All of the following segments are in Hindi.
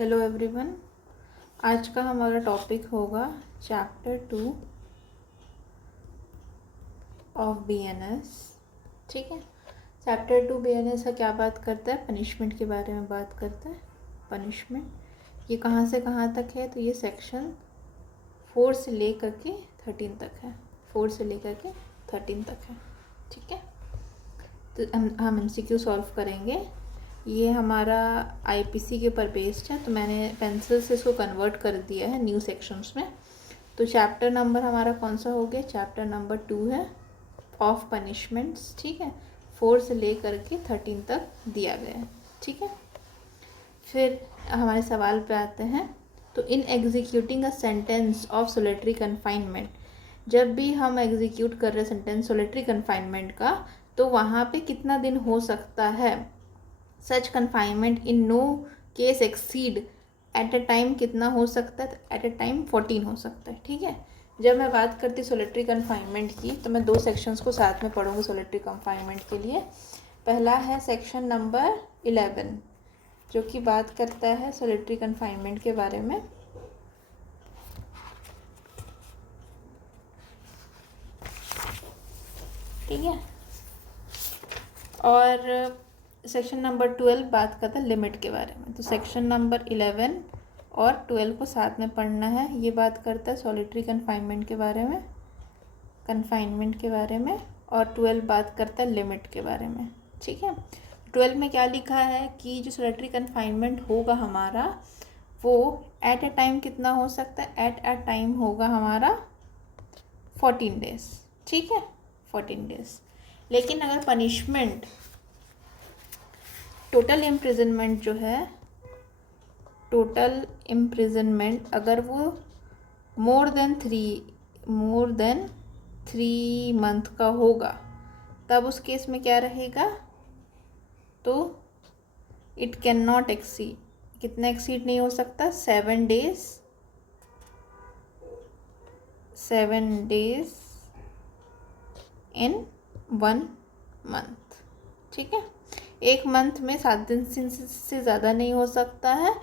Hello everyone. आज का हमारा टॉपिक होगा चैप्टर 2 ऑफ बीएनएस। ठीक है, चैप्टर 2 बीएनएस का क्या बात करता है? पनिशमेंट के बारे में बात करता है। पनिशमेंट ये कहाँ से कहाँ तक है? तो ये सेक्शन 4 से लेकर के 13 तक है। 4 से लेकर के 13 तक है। ठीक है, तो हम MCQ सॉल्व करेंगे। ये हमारा आईपीसी के ऊपर बेस्ड है, तो मैंने पेंसिल से इसको कन्वर्ट कर दिया है न्यू सेक्शंस में। तो चैप्टर नंबर हमारा कौन सा हो गया? चैप्टर नंबर 2 है ऑफ पनिशमेंट्स। ठीक है, 4 से लेकर के 13 तक दिया गया है। ठीक है, फिर हमारे सवाल पे आते हैं। तो in executing a sentence of solitary confinement, जब भी हम एग्जीक्यूट कर रहे सेंटेंस सोलिटरी कन्फाइनमेंट का, तो वहाँ पे कितना दिन हो सकता है? Such confinement in no case exceed at a time कितना हो सकता है? एट अ टाइम 14 हो सकता है। ठीक है, जब मैं बात करती सोलिटरी कन्फाइनमेंट की, तो मैं 2 सेक्शंस को साथ में पढ़ूंगी सोलिटरी कन्फाइनमेंट के लिए। पहला है सेक्शन नंबर 11, जो कि बात करता है सोलिटरी कन्फाइनमेंट के बारे में। ठीक है, और सेक्शन नंबर 12 बात करता है लिमिट के बारे में। तो सेक्शन नंबर 11 और 12 को साथ में पढ़ना है। ये बात करता है सॉलिटरी कन्फाइनमेंट के बारे में, और 12 बात करता है लिमिट के बारे में। ठीक है, 12 में क्या लिखा है कि जो सॉलिटरी कन्फाइनमेंट होगा हमारा, वो एट अ टाइम कितना हो सकता है? एट अ टाइम होगा हमारा 14 डेज। ठीक है, 14 डेज। लेकिन अगर पनिशमेंट टोटल इम्प्रिजनमेंट जो है, टोटल इम्प्रिजनमेंट अगर वो मोर देन 3 मंथ का होगा, तब उस केस में क्या रहेगा? तो इट कैन नॉट एक्सीड, कितना एक्सीड नहीं हो सकता? 7 डेज इन 1 मंथ। ठीक है, 1 मंथ में 7 दिन से ज़्यादा नहीं हो सकता है।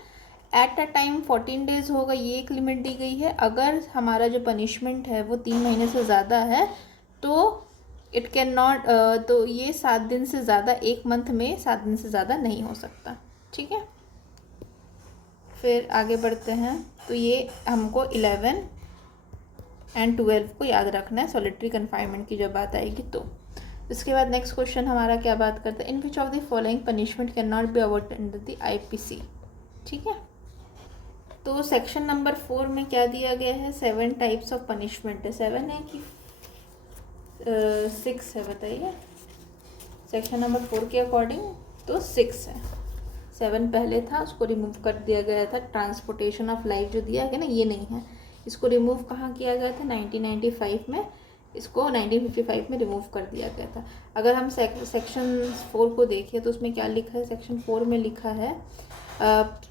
एट अ टाइम 14 डेज होगा, ये एक लिमिट दी गई है। अगर हमारा जो पनिशमेंट है वो 3 महीने से ज़्यादा है, तो इट कैन नॉट, तो ये 7 दिन से ज़्यादा, 1 मंथ में 7 दिन से ज़्यादा नहीं हो सकता। ठीक है, फिर आगे बढ़ते हैं। तो ये हमको 11 एंड 12 को याद रखना है सॉलिटरी कन्फाइनमेंट की जब बात आएगी तो। इसके बाद नेक्स्ट क्वेश्चन हमारा क्या बात करता है? In which of the following punishment can not be avoided under the IPC. ठीक है, तो सेक्शन नंबर 4 में क्या दिया गया है? 7 टाइप्स ऑफ पनिशमेंट है। 7 है कि 6 है? बताइए। सेक्शन नंबर 4 के अकॉर्डिंग तो 6 है। 7 पहले था, उसको रिमूव कर दिया गया था। ट्रांसपोर्टेशन ऑफ लाइफ जो दिया गया ना, ये नहीं है। इसको रिमूव कहाँ किया गया था? 1995 में। इसको 1955 में रिमूव कर दिया गया था। अगर हम सेक्शन 4 को देखें तो उसमें क्या लिखा है? सेक्शन 4 में लिखा है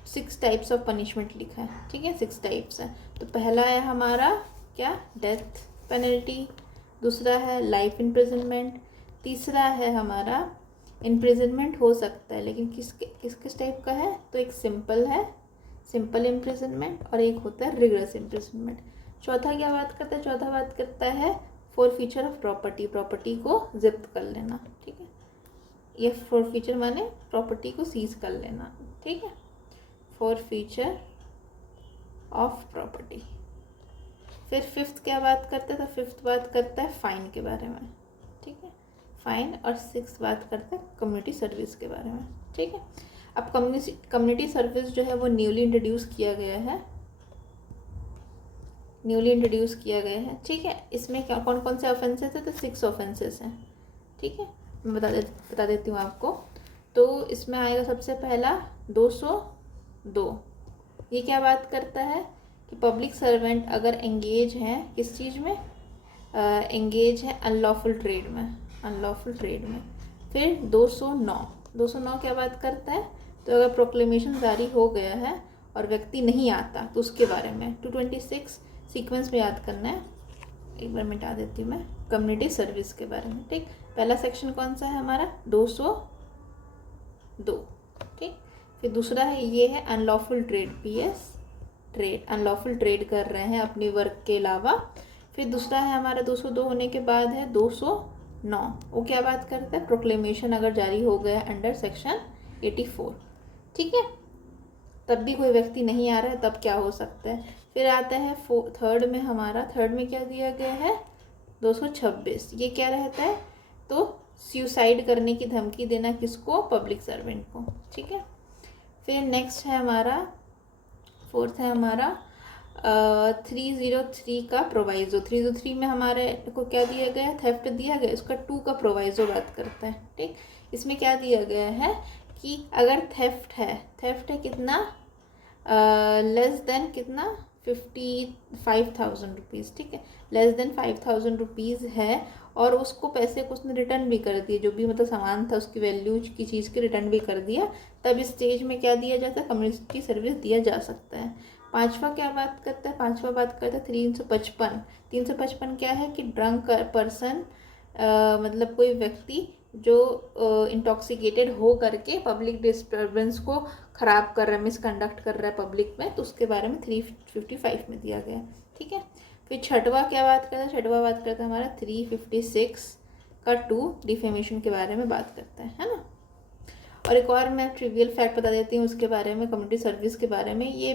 6 टाइप्स ऑफ पनिशमेंट लिखा है। ठीक है, 6 टाइप्स है। तो पहला है हमारा क्या? Death penalty. दूसरा है लाइफ इम्प्रिजनमेंट। तीसरा है हमारा इम्प्रिजनमेंट हो सकता है, लेकिन किस टाइप का है? तो एक सिंपल है, सिंपल इम्प्रिजनमेंट, और एक होता है रिगरस इम्प्रिजनमेंट। चौथा क्या बात करता है? चौथा बात करता है फॉरफीचर ऑफ प्रॉपर्टी, प्रॉपर्टी को जब्त कर लेना। ठीक है, ये फॉरफीचर माने प्रॉपर्टी को सीज कर लेना। ठीक है, फॉरफीचर ऑफ प्रॉपर्टी। फिर 5th क्या बात करता है? तो 5th बात करता है फाइन के बारे में। ठीक है, फाइन। और 6th बात करता है कम्युनिटी सर्विस के बारे में। ठीक है, अब कम्युनिटी सर्विस जो है वो न्यूली इंट्रोड्यूस किया गया है, ठीक है। इसमें क्या कौन कौन से ऑफेंसेस है? तो 6 ऑफेंसेस हैं। ठीक है, मैं बता देती हूँ आपको। तो इसमें आएगा सबसे पहला 202। ये क्या बात करता है कि पब्लिक सर्वेंट अगर एंगेज हैं किस चीज़ में? एंगेज है अनलॉफुल ट्रेड में। फिर 209 क्या बात करता है? तो अगर प्रोक्लेमेशन जारी हो गया है और व्यक्ति नहीं आता तो उसके बारे में। 226 सीक्वेंस में याद करना है, एक बार मिटा देती हूँ मैं। कम्युनिटी सर्विस के बारे में। ठीक, पहला सेक्शन कौन सा है हमारा? 202। ठीक, फिर दूसरा है ये है unlawful trade, PS trade, unlawful trade कर रहे हैं अपनी वर्क के अलावा। फिर दूसरा है हमारा 202 होने के बाद है 209, वो क्या बात करता है, प्रोक्लेमेशन अगर जारी हो गया अंडर सेक्शन 84, ठीक है, तब भी कोई व्यक्ति नहीं आ रहा है तब क्या हो सकता है। फिर आता है थर्ड में हमारा, थर्ड में क्या दिया गया है 226, ये क्या रहता है, तो सुसाइड करने की धमकी देना किसको, पब्लिक सर्वेंट को, ठीक है। फिर नेक्स्ट है हमारा, फोर्थ है हमारा 303 का प्रोवाइजो। 303 में हमारे को क्या दिया गया, थेफ्ट दिया गया, इसका 2 का प्रोवाइजो बात करता है, ठीक। इसमें क्या दिया गया है कि अगर थेफ्ट है कितना, लेस देन कितना 55,000 रुपीज़, ठीक है, लेस देन 5,000 रुपीज़ है और उसको पैसे को उसने रिटर्न भी कर दिए, जो भी मतलब सामान था उसकी वैल्यू की चीज़ के रिटर्न भी कर दिया, तब इस स्टेज में क्या दिया जाता है, कम्युनिटी सर्विस दिया जा सकता है। पांचवा क्या बात करता है, पांचवा बात करता है 355। 355 क्या है कि ड्रंक पर्सन, मतलब कोई व्यक्ति जो इंटॉक्सिकेटेड हो करके पब्लिक डिस्टर्बेंस को ख़राब कर रहा है, मिसकंडक्ट कर रहा है पब्लिक में, तो उसके बारे में 355 में दिया गया, ठीक है। फिर छठवा क्या बात करता है, छठवा बात करता है हमारा 356 का 2 डिफेमेशन के बारे में बात करता है ना। और एक और मैं ट्रिवियल फैक्ट बता देती हूँ उसके बारे में, कम्युनिटी सर्विस के बारे में। ये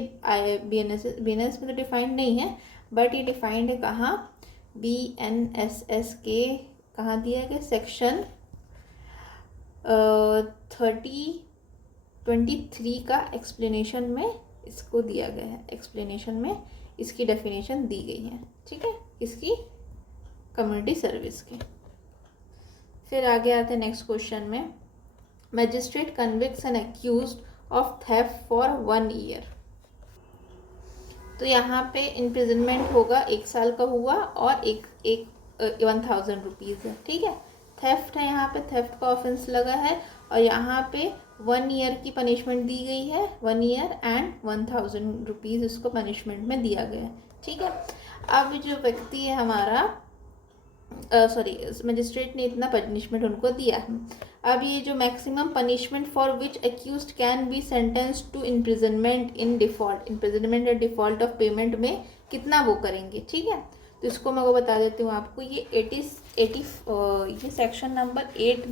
BNSS में तो डिफाइंड नहीं है, बट ये डिफाइंड है कहाँ, BNSS के कहाँ दिया गया, सेक्शन 23 का एक्सप्लेनेशन में इसको दिया गया है, एक्सप्लेनेशन में इसकी डेफिनेशन दी गई है, ठीक है, इसकी कम्युनिटी सर्विस की। फिर आगे आते हैं नेक्स्ट क्वेश्चन में, magistrate convicts N accused of theft for 1 year. तो यहाँ पे इम्प्रिजनमेंट होगा, 1 साल का हुआ और एक 1,000 रुपीज़ है, ठीक है। थेफ्ट है, यहाँ पे थेफ्ट का ऑफेंस लगा है और यहाँ पे 1 ईयर की पनिशमेंट दी गई है, 1 ईयर एंड 1,000 रुपीज़ उसको पनिशमेंट में दिया गया है, ठीक है। अब जो व्यक्ति है हमारा, सॉरी मजिस्ट्रेट ने इतना पनिशमेंट उनको दिया है। अब ये जो maximum punishment for which accused can be sentence to imprisonment in default, imprisonment या डिफ़ॉल्ट ऑफ पेमेंट में कितना वो करेंगे, ठीक है। तो इसको मैं वो बता देती हूँ आपको, ये 80 ये सेक्शन नंबर 8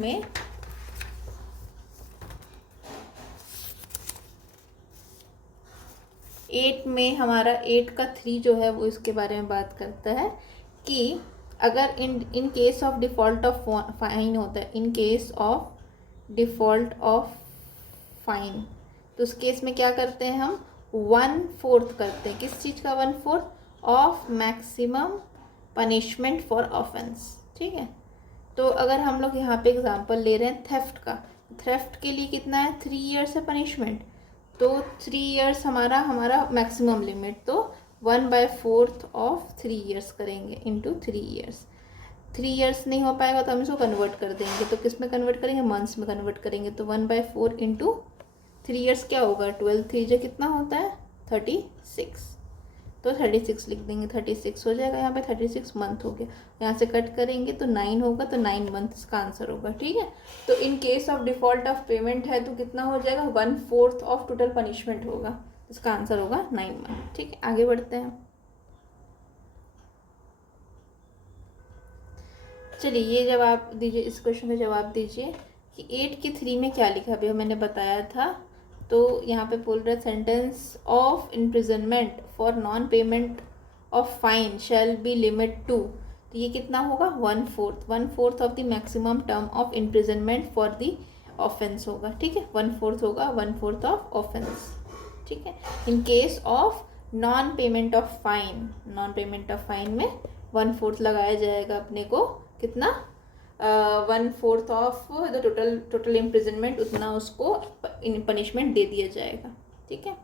में हमारा 8 का 3 जो है वो इसके बारे में बात करता है कि अगर इन case of default of fine होता है, इन case of default of fine, तो उस केस में क्या करते हैं हम, 1/4 करते हैं, किस चीज़ का 1/4, of maximum punishment for offence, ठीक है। तो अगर हम लोग यहाँ पे एग्जांपल ले रहे हैं थेफ्ट का, थेफ्ट के लिए कितना है, 3 ईयर्स है पनिशमेंट, तो 3 ईयर्स हमारा मैक्सिमम लिमिट, तो 1/4 ऑफ 3 ईयर्स करेंगे इंटू 3 ईयर्स। 3 ईयर्स नहीं हो पाएगा तो हम इसको कन्वर्ट कर देंगे, तो किस में कन्वर्ट करेंगे, मंथ्स में कन्वर्ट करेंगे, तो 1/4 इंटू 3 ईयर्स क्या होगा, 12 3 कितना होता है, 36, तो 36 लिख देंगे, 36 हो जाएगा, यहाँ पे 36 मंथ हो गया, यहाँ से कट करेंगे तो 9 होगा, तो 9 मंथ इसका आंसर होगा, ठीक है। तो इन case of default of payment है तो कितना हो जाएगा, 1/4 ऑफ टोटल पनिशमेंट होगा, इसका आंसर होगा 9 मंथ, ठीक है। आगे बढ़ते हैं, चलिए ये जवाब दीजिए, इस क्वेश्चन का जवाब दीजिए कि 8 के 3 में क्या लिखा, अभी मैंने बताया था, तो यहाँ पे बोल रहा है sentence of imprisonment for non payment of fine shall be limit to, तो ये कितना होगा, 1/4 of the maximum term of imprisonment for the offence होगा, ठीक है, 1/4 होगा, 1/4 ऑफ ऑफेंस, ठीक है। इन case of non payment of fine, non payment of fine में 1/4 लगाया जाएगा अपने को, कितना, 1/4 ऑफ द टोटल इम्प्रिजनमेंट, उतना उसको पनिशमेंट दे दिया जाएगा, ठीक है।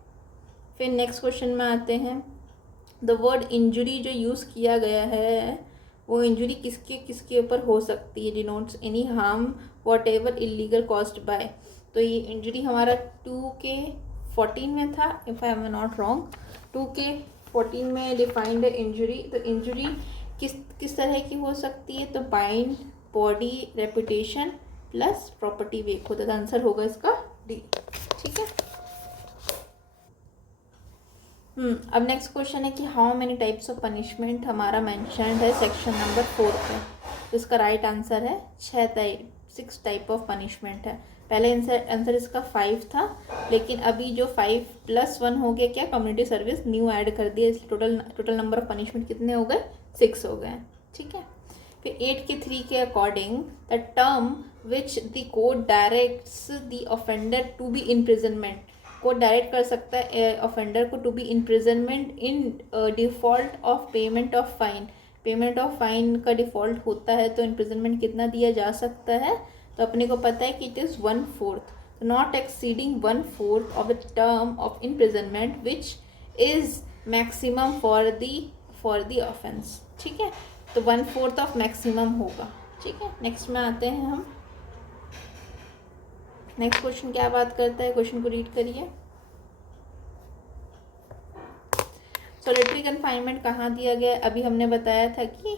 फिर नेक्स्ट क्वेश्चन में आते हैं, द वर्ड इंजुरी जो यूज़ किया गया है वो इंजुरी किसके ऊपर हो सकती है, denotes any harm what ever illegal caused by, तो ये इंजुरी हमारा 2K14 में था, if I am not wrong, 2K14 में डिफाइंड है इंजुरी। तो इंजुरी किस तरह की हो सकती है, तो mind, body, reputation plus property वेक होता है, आंसर होगा इसका डी, ठीक है। अब नेक्स्ट क्वेश्चन है कि how many types of punishment हमारा मैंशनड है सेक्शन नंबर 4 पे। तो इसका राइट आंसर है 6 टाइप ऑफ पनिशमेंट है। पहले आंसर इसका 5 था, लेकिन अभी जो 5+1 हो गया क्या, कम्युनिटी सर्विस न्यू ऐड कर दिया, इसलिए टोटल नंबर ऑफ पनिशमेंट कितने हो गए, 6 हो गए। ठीक है। फिर 8 के 3 के according the term which the code directs the offender to be imprisonment, code direct कर सकता है ऑफेंडर को to be imprisonment in default of payment of fine. Payment of fine का डिफॉल्ट होता है तो इम्प्रिजनमेंट कितना दिया जा सकता है, तो अपने को पता है कि it is 1/4, not exceeding 1/4 of the term of imprisonment which is maximum for the offence. ठीक है, तो 1/4 ऑफ मैक्सिमम होगा। ठीक है, नेक्स्ट में आते हैं हम। नेक्स्ट क्वेश्चन क्या बात करता है, क्वेश्चन को रीड करिए। सॉलिटरी कन्फाइनमेंट कहाँ दिया गया, अभी हमने बताया था कि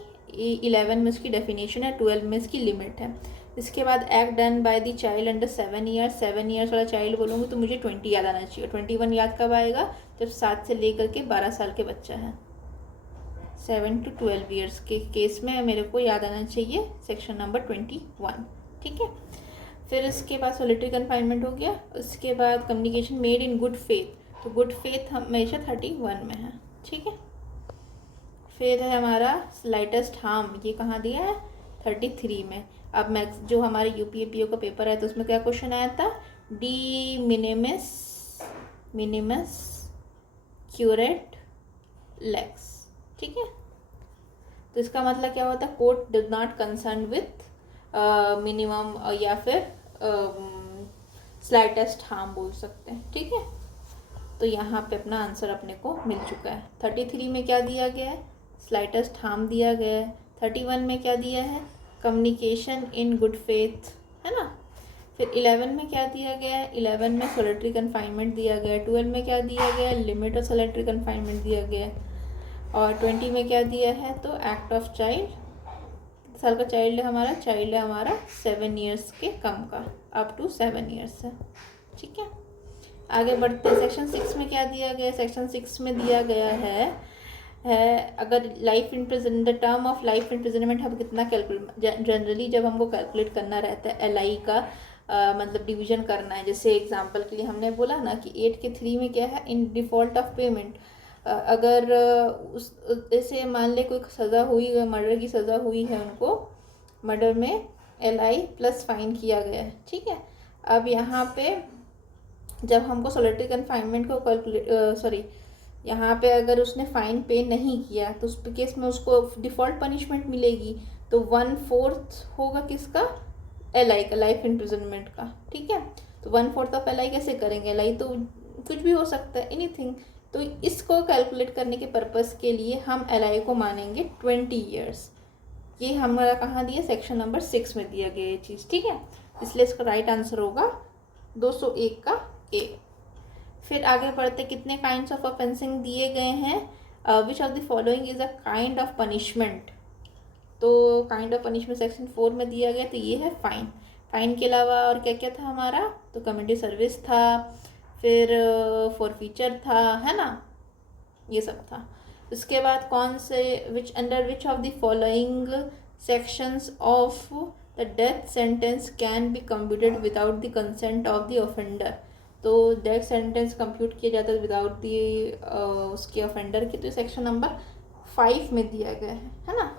11 में इसकी डेफिनेशन है, 12 में इसकी लिमिट है। इसके बाद act done by the child under 7 years. 7 years वाला चाइल्ड बोलूँगी तो मुझे 20 याद आना चाहिए। 21 याद कब आएगा, जब 7 से लेकर के 12 साल के बच्चा है। 7 to 12 ईयर्स के केस में मेरे को याद आना चाहिए सेक्शन नंबर 21। ठीक है, फिर इसके बाद सॉलिटरी कन्फाइनमेंट हो गया। उसके बाद communication made in good faith, तो गुड फेथ हमेशा 31 में है। ठीक है, फिर है हमारा स्लाइटेस्ट हार्म, ये कहाँ दिया है, 33 में। अब मैक्स जो हमारे यूपीएपीओ का पेपर है तो उसमें क्या क्वेश्चन आया था, डी मिनिमस क्यूरेट लेक्स। ठीक है, तो इसका मतलब क्या होता है, court does not concern with minimum या फिर स्लाइटेस्ट हार्म बोल सकते हैं। ठीक है, तो यहाँ पे अपना आंसर अपने को मिल चुका है। 33 में क्या दिया गया है, स्लाइटेस्ट हार्म दिया गया है। 31 में क्या दिया है, कम्युनिकेशन इन गुड फेथ, है ना। फिर 11 में क्या दिया गया है, 11 में सॉलिटरी कन्फाइनमेंट दिया गया है। 12 में क्या दिया गया है, लिमिट ऑफ सॉलिटरी कन्फाइनमेंट दिया गया है। और 20 में क्या दिया है, तो एक्ट ऑफ चाइल्ड, साल का चाइल्ड है हमारा 7 ईयर्स के कम का, अप टू 7 ईयर्स है। ठीक है, आगे बढ़ते हैं। सेक्शन 6 में क्या दिया गया है, सेक्शन 6 में दिया गया है अगर life imprison the term of life imprisonment हम कितना कैलकुलेट, जनरली जब हमको कैलकुलेट करना रहता है एलआई का मतलब डिवीजन करना है। जैसे एग्जांपल के लिए हमने बोला ना कि 8 के 3 में क्या है, इन डिफ़ॉल्ट ऑफ पेमेंट, अगर उस जैसे मान ले कोई सज़ा हुई है, मर्डर की सज़ा हुई है उनको, मर्डर में एलआई प्लस फाइन किया गया है। ठीक है, अब यहाँ पे जब हमको सॉलिटरी कन्फाइनमेंट को कैलकुलेट यहाँ पे अगर उसने फ़ाइन पे नहीं किया तो उस केस में उसको डिफ़ॉल्ट पनिशमेंट मिलेगी, तो 1/4 होगा किसका, एलआई का, लाइफ इम्प्रिजनमेंट का। ठीक है, तो 1/4 ऑफ एलआई कैसे करेंगे, एलआई तो कुछ भी हो सकता है, एनीथिंग। तो इसको कैलकुलेट करने के पर्पज़ के लिए हम एलआई को मानेंगे 20 ईयर्स। ये हमारा कहाँ दिया, सेक्शन नंबर 6 में दिया गया ये चीज़। ठीक है, इसलिए इसका राइट आंसर होगा 201 का ए। फिर आगे बढ़ते, कितने काइंड्स ऑफ ऑफेंसिंग दिए गए हैं, विच of the following is a kind of punishment. तो काइंड ऑफ पनिशमेंट सेक्शन 4 में दिया गया, तो ये है फाइन। फाइन के अलावा और क्या क्या था हमारा, तो कम्युनिटी सर्विस था, फिर फॉरफीचर था, है ना, ये सब था। उसके बाद कौन से, which under which of the following sections of the death sentence can be computed without the consent of the offender. तो डेथ सेंटेंस कंप्यूट किया जाता है विदाउट दी उसके ऑफेंडर की, तो सेक्शन नंबर 5 में दिया गया है ना।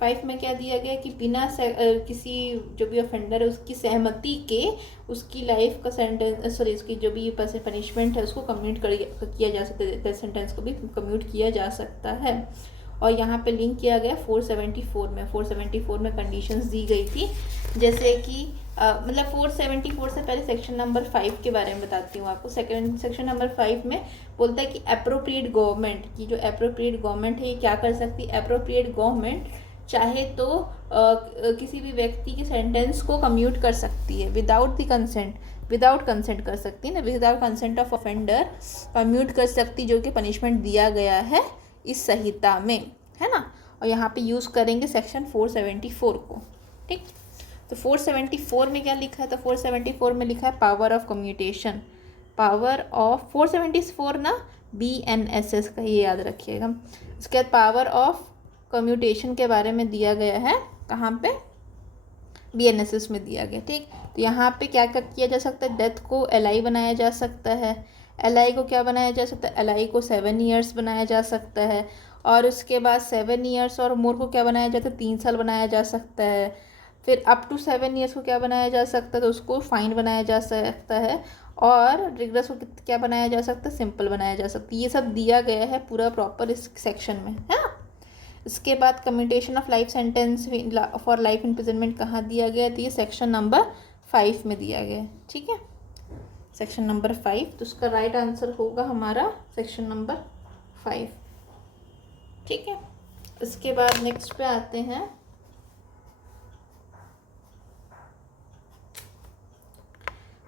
5 में क्या दिया गया कि बिना किसी जो भी ऑफेंडर है उसकी सहमति के उसकी लाइफ का सेंटेंस, सॉरी उसकी जो भी पनिशमेंट है उसको कम्यूट किया जा सकता है, डेथ सेंटेंस को भी कम्यूट किया जा सकता है। और यहाँ पे लिंक किया गया 474 में। 474 में कंडीशंस दी गई थी, जैसे कि मतलब 474 से पहले सेक्शन नंबर 5 के बारे में बताती हूँ आपको। सेक्शन नंबर 5 में बोलता है कि अप्रोप्रिएट गवर्नमेंट की, जो अप्रोप्रिएट गवर्नमेंट है ये क्या कर सकती है, अप्रोप्रिएट गवर्नमेंट चाहे तो किसी भी व्यक्ति के सेंटेंस को कम्यूट कर सकती है विदाउट कंसेंट कर सकती है ना, without consent of offender commute कर सकती जो कि पनिशमेंट दिया गया है इस संहिता में, है ना। और यहाँ पे यूज़ करेंगे सेक्शन 474 को। ठीक, तो 474 में क्या लिखा है, तो 474 में लिखा है power of commutation. Power of 474 ना BNSS का, ये याद रखिएगा। इसके बाद पावर ऑफ कम्यूटेशन के बारे में दिया गया है, कहाँ पे, BNSS में दिया गया। ठीक, तो यहाँ पे क्या क्या किया जा सकता है, डेथ को LI बनाया जा सकता है, LI को क्या बनाया जा सकता है, LI को 7 ईयर्स बनाया जा सकता है, और उसके बाद 7 ईयर्स और मोर को क्या बनाया जाता है, 3 साल बनाया जा सकता है। फिर अप टू 7 ईयर्स को क्या बनाया जा सकता है, तो उसको फाइन बनाया जा सकता है, और रिग्रेस को क्या बनाया जा सकता है, सिंपल बनाया जा सकता है। ये सब दिया गया है पूरा प्रॉपर इस सेक्शन में, है ना। इसके बाद commutation of life sentence for life imprisonment कहाँ दिया गया, तो ये सेक्शन नंबर 5 में दिया गया है। ठीक है, सेक्शन नंबर 5, तो उसका राइट आंसर होगा हमारा सेक्शन नंबर 5। ठीक है, इसके बाद नेक्स्ट पे आते हैं।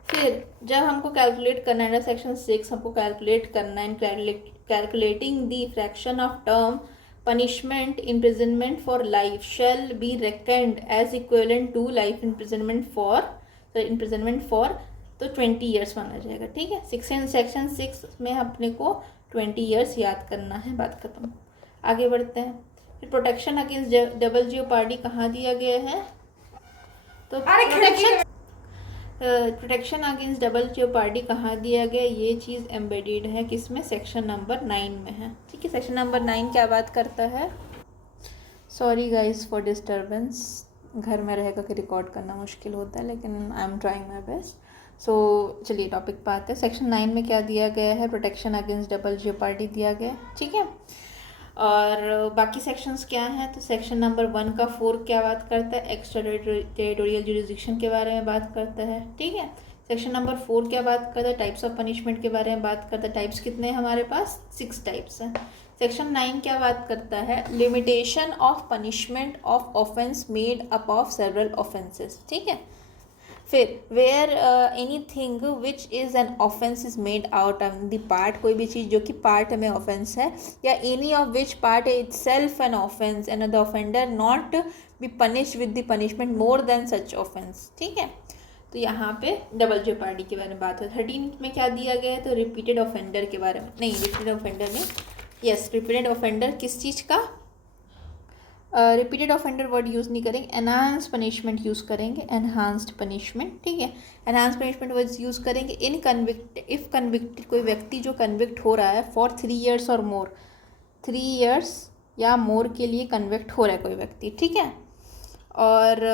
फिर जब हमको कैलकुलेट करना है, सेक्शन 6 हमको कैलकुलेट करना है, calculating the fraction of term punishment imprisonment for life shall be reckoned as equivalent to life imprisonment for तो 20 ईयर्स माना जाएगा। ठीक है, सेक्शन 6 में अपने को 20 ईयर्स याद करना है, बात खत्म। आगे बढ़ते हैं। फिर प्रोटेक्शन अगेंस्ट डबल जियोपार्डी कहाँ दिया गया है, तो प्रोटेक्शन अगेंस्ट डबल जियोपार्डी कहाँ दिया गया, ये चीज़ एम्बेडेड है किसमें, सेक्शन नंबर 9 में है। ठीक है, सेक्शन नंबर 9 क्या बात करता है, सॉरी गाइस फॉर डिस्टर्बेंस, घर में रहेगा कि रिकॉर्ड करना मुश्किल होता है, लेकिन I am trying my best. So चलिए टॉपिक पे आते हैं। सेक्शन 9 में क्या दिया गया है, प्रोटेक्शन अगेंस्ट डबल जियोपार्डी दिया गया। ठीक है, और बाकी सेक्शंस क्या हैं, तो सेक्शन नंबर 1 का 4 क्या बात करता है, एक्स्ट्रा टेरिटोरियल जुरिसडिक्शन के बारे में बात करता है। ठीक है, सेक्शन नंबर 4 क्या बात करता है, टाइप्स ऑफ पनिशमेंट के बारे में बात करता है। टाइप्स कितने हैं हमारे पास, 6 टाइप्स हैं। सेक्शन 9 क्या बात करता है, limitation of punishment of offence made up of several offences. ठीक है, फिर wear anything which is an offence is made out of the part, कोई भी चीज़ जो कि पार्ट में ऑफेंस है, या any of which part itself an offence and the offender not be punished with the punishment more than such offence. ठीक है, तो यहाँ पे डबल जियोपार्डी के बारे में बात है। 13 में क्या दिया गया है, तो रिपीटेड ऑफेंडर के बारे में, नहीं रिपीटेड ऑफेंडर नहीं, यस रिपीटेड ऑफेंडर किस चीज़ का, रिपीटेड ऑफेंडर वर्ड यूज़ नहीं करेंगे, एनहांस पनिशमेंट यूज़ करेंगे, एनहांस्ड पनिशमेंट। ठीक है, एनहांस पनिशमेंट वर्ड यूज़ करेंगे इन कन्विक्ट, इफ़ कन्विक्टेड, कोई व्यक्ति जो कन्विक्ट हो रहा है फॉर 3 ईयर्स और मोर, 3 ईयर्स या मोर के लिए कन्विक्ट हो रहा है कोई व्यक्ति। ठीक है, और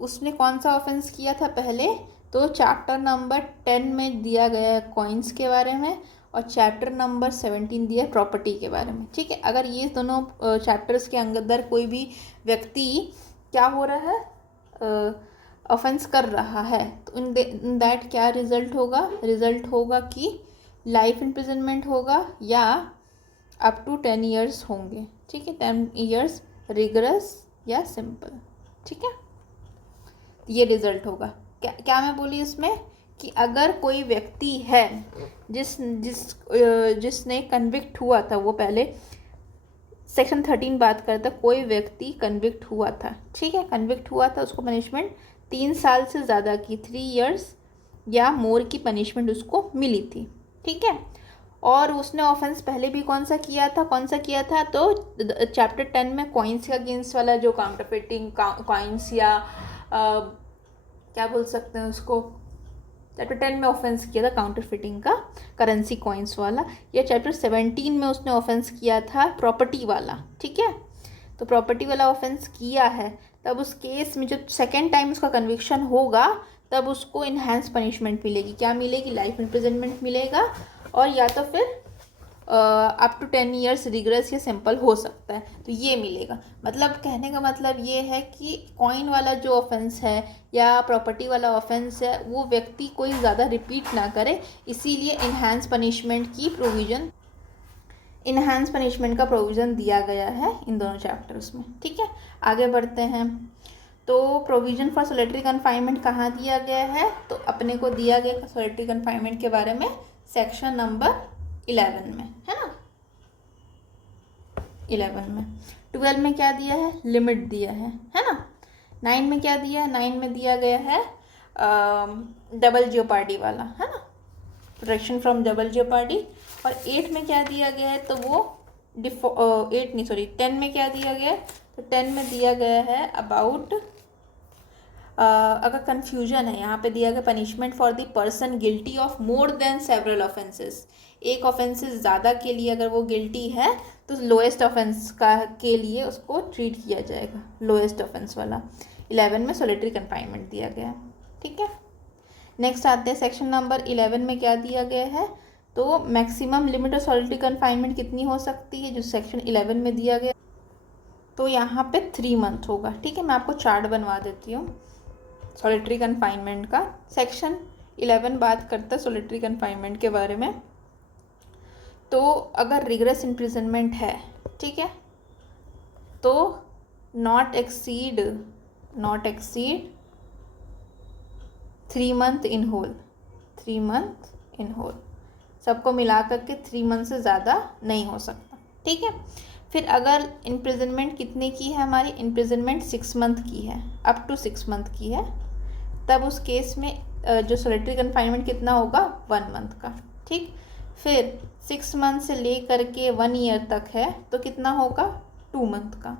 उसने कौन सा ऑफेंस किया था पहले, तो चैप्टर नंबर 10 में दिया गया है कॉइन्स के बारे में, और चैप्टर नंबर 17 दिया है प्रॉपर्टी के बारे में। ठीक है, अगर ये दोनों चैप्टर्स के अंदर कोई भी व्यक्ति क्या हो रहा है, ऑफेंस कर रहा है, तो इन दैट क्या रिजल्ट होगा कि लाइफ इम्प्रिजनमेंट होगा या अप टू 10 ईयर्स होंगे। ठीक है, 10 ईयर्स रिगरस या सिंपल। ठीक है, ये रिजल्ट होगा। क्या मैं बोली इसमें, कि अगर कोई व्यक्ति है जिसने कन्विक्ट हुआ था, वो पहले सेक्शन 13 बात करता, कोई व्यक्ति कन्विक्ट हुआ था। ठीक है, कन्विक्ट हुआ था, उसको पनिशमेंट 3 साल से ज़्यादा की, 3 ईयर्स या मोर की पनिशमेंट उसको मिली थी। ठीक है, और उसने ऑफेंस पहले भी कौन सा किया था, तो चैप्टर 10 में कॉइन्स के अगेंस्ट वाला जो काउंटरफिटिंग कॉइन्स या क्या बोल सकते हैं उसको, चैप्टर 10 में ऑफेंस किया था काउंटरफिटिंग का, करेंसी कॉइन्स वाला, या चैप्टर 17 में उसने ऑफेंस किया था प्रॉपर्टी वाला। ठीक है, तो प्रॉपर्टी वाला ऑफेंस किया है, तब उस केस में जब सेकेंड टाइम उसका कन्विक्शन होगा, तब उसको इन्हेंस पनिशमेंट मिलेगी। क्या मिलेगी, लाइफ इम्प्रिजनमेंट मिलेगा, और या तो फिर अप टू 10 ईयर्स रिग्रेस या सिंपल हो सकता है, तो ये मिलेगा। मतलब कहने का मतलब ये है कि कॉइन वाला जो ऑफेंस है या प्रॉपर्टी वाला ऑफेंस है, वो व्यक्ति कोई ज़्यादा रिपीट ना करे, इसीलिए इन्हांस पनिशमेंट का प्रोविज़न दिया गया है इन दोनों चैप्टर्स में। ठीक है, आगे बढ़ते हैं। तो प्रोविज़न फॉर सोलिटरी कन्फाइनमेंट कहाँ दिया गया है, तो अपने को दिया गया सोलिटरी कन्फाइनमेंट के बारे में सेक्शन नंबर 11 में, है ना, 11 में। 12 में क्या दिया है, लिमिट दिया है ना। 9 में क्या दिया है, 9 में दिया गया है डबल जियोपार्डी वाला, है ना। Protection from double jeopardy. और 8 में क्या दिया गया है, तो वो 10 में क्या दिया गया है, तो 10 में दिया गया है अबाउट, अगर कन्फ्यूजन है यहाँ पे दिया गया punishment for the person guilty of more than several offences. एक ऑफेंसेस ज़्यादा के लिए अगर वो गिल्टी है तो लोएस्ट ऑफेंस का के लिए उसको ट्रीट किया जाएगा, लोएस्ट ऑफेंस वाला। 11 में सॉलिटरी कन्फाइनमेंट दिया गया है, ठीक है। नेक्स्ट आते हैं सेक्शन नंबर 11 में क्या दिया गया है, तो maximum limit of solitary confinement कितनी हो सकती है, जो सेक्शन 11 में दिया गया, तो यहाँ पे 3 मंथ होगा, ठीक है। मैं आपको चार्ट बनवा देती हूँ सॉलिटरी कन्फाइनमेंट का। सेक्शन 11 बात करता है सॉलिटरी कन्फाइनमेंट के बारे में। तो अगर रिगरस इम्प्रिजनमेंट है, ठीक है, तो not exceed 3 month in whole, 3 month in whole, सबको मिला करके 3 मंथ से ज़्यादा नहीं हो सकता, ठीक है। फिर अगर इम्प्रिजनमेंट कितने की है हमारी, इम्प्रिजनमेंट 6 मंथ की है, अप टू 6 मंथ की है, तब उस केस में जो सॉलिटरी कन्फाइनमेंट कितना होगा, 1 मंथ का, ठीक। फिर 6 मंथ से ले करके 1 ईयर तक है तो कितना होगा, 2 मंथ का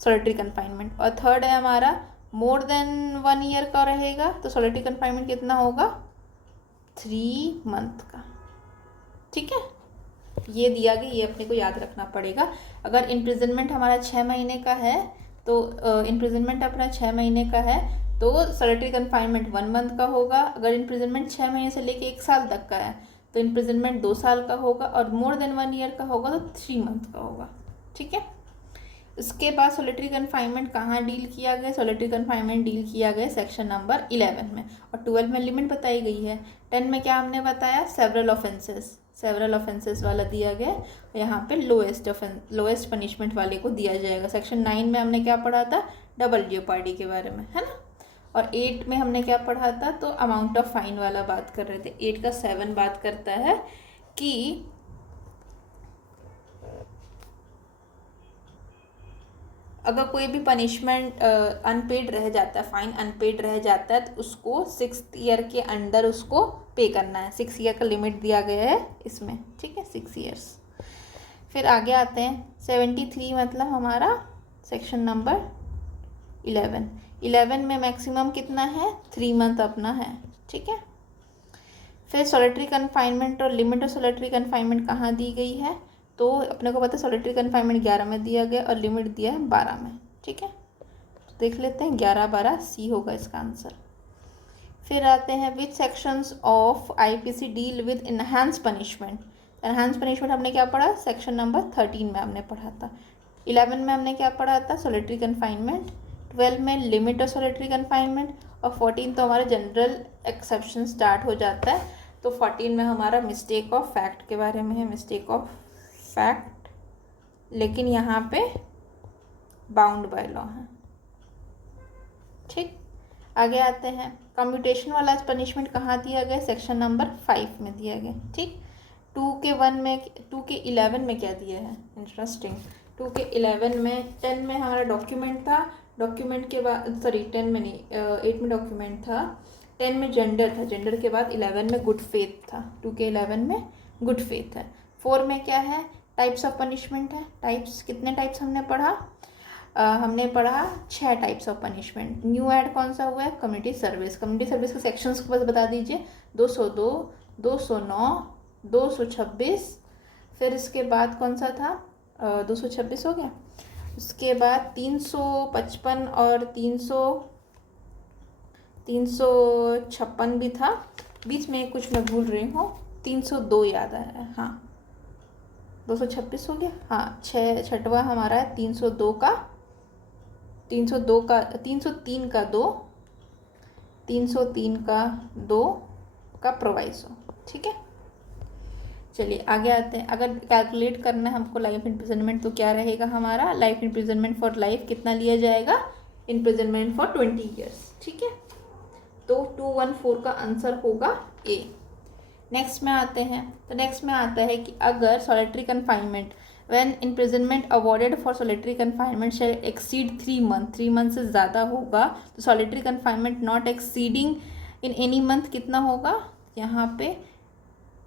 सॉलिटरी कन्फाइनमेंट। और थर्ड है हमारा मोर देन 1 ईयर का रहेगा तो सॉलिटरी कन्फाइनमेंट कितना होगा, 3 मंथ का, ठीक है। ये दिया गया, ये अपने को याद रखना पड़ेगा। अगर इम्प्रिजनमेंट हमारा 6 महीने का है तो इम्प्रिजनमेंट अपना 6 महीने का है तो सॉलिटरी कन्फाइनमेंट 1 मंथ का होगा। अगर इम्प्रिजनमेंट 6 महीने से लेके 1 साल तक का है तो इम्प्रिजनमेंट 2 साल का होगा, और मोर देन 1 ईयर का होगा तो 3 मंथ का होगा, ठीक है। इसके बाद सॉलिटरी कन्फाइनमेंट कहाँ डील किया गया, सॉलिटरी कन्फाइनमेंट डील किया गया सेक्शन नंबर 11 में, और 12 में लिमिट बताई गई है। 10 में क्या हमने बताया, सेवरल ऑफेंसेस वाला दिया गया, यहाँ पे लोएस्ट पनिशमेंट वाले को दिया जाएगा। सेक्शन 9 में हमने क्या पढ़ा था, डबल जेओपार्डी के बारे में, है ना। और 8 में हमने क्या पढ़ा था, तो अमाउंट ऑफ फाइन वाला बात कर रहे थे। 8 का 7 बात करता है कि अगर कोई भी पनिशमेंट अनपेड रह जाता है, फाइन अनपेड रह जाता है, तो उसको 6th ईयर के अंडर उसको पे करना है। 6 ईयर का लिमिट दिया गया है इसमें, ठीक है, 6 ईयर्स। फिर आगे आते हैं 73, मतलब हमारा सेक्शन नंबर 11 में मैक्सिमम कितना है, 3 मंथ अपना है, ठीक है। फिर सॉलिटरी कन्फाइनमेंट और लिमिट ऑफ सॉलिटरी कन्फाइनमेंट कहाँ दी गई है, तो अपने को पता है सॉलिटरी कन्फाइनमेंट 11 में दिया गया और लिमिट दिया है 12 में, ठीक है। तो देख लेते हैं 11, 12 सी होगा इसका आंसर। फिर आते हैं which sections of IPC deal with enhance punishment. Enhance punishment हमने क्या पढ़ा, सेक्शन नंबर 13 में हमने पढ़ा था। 11 में हमने क्या पढ़ा था, सॉलिटरी कन्फाइनमेंट। 12 में लिमिट ऑफ सॉलिटरी कन्फाइनमेंट, और 14 तो हमारा जनरल एक्सेप्शन स्टार्ट हो जाता है। तो 14 में हमारा मिस्टेक ऑफ फैक्ट के बारे में है, मिस्टेक ऑफ फैक्ट, लेकिन यहाँ पे बाउंड बाय लॉ है, ठीक। आगे आते हैं कम्यूटेशन वाला पनिशमेंट कहाँ दिया गया, सेक्शन नंबर 5 में दिया गया, ठीक। 2 के 11 में क्या दिया है, इंटरेस्टिंग। 2 के 11 में 10 में हमारा डॉक्यूमेंट था, डॉक्यूमेंट के बाद 10 में नहीं, 8 में डॉक्यूमेंट था, 10 में जेंडर था, जेंडर के बाद 11 में गुड फेथ था। 2 के 11 में गुड फेथ है। 4 में क्या है, टाइप्स ऑफ पनिशमेंट है। टाइप्स कितने टाइप्स हमने पढ़ा, हमने पढ़ा 6 types of punishment. New add कौन सा हुआ है, कम्युनिटी सर्विस। कम्युनिटी सर्विस के सेक्शंस को बस बता दीजिए, 202, 209, 226, फिर इसके बाद कौन सा था, 226 हो गया। उसके बाद 355 और 356 भी था, बीच में कुछ मैं भूल रही हूँ, 302 याद आया है, हाँ 226 हो गया, हाँ 6वां हमारा है 303 का 2 का प्रोवाइसो, ठीक है। चलिए आगे आते हैं। अगर कैलकुलेट करना है हमको लाइफ इम्प्रिजनमेंट, तो क्या रहेगा हमारा, लाइफ इम्प्रिजनमेंट फॉर लाइफ कितना लिया जाएगा, इम्प्रिजनमेंट फॉर 20 ईयर्स, ठीक है। तो 214 का आंसर होगा ए। नेक्स्ट में आते हैं, तो नेक्स्ट में आता है कि अगर solitary confinement when imprisonment awarded for solitary confinement shall exceed 3 month से ज़्यादा होगा, तो solitary confinement not exceeding in any month कितना होगा, यहाँ पे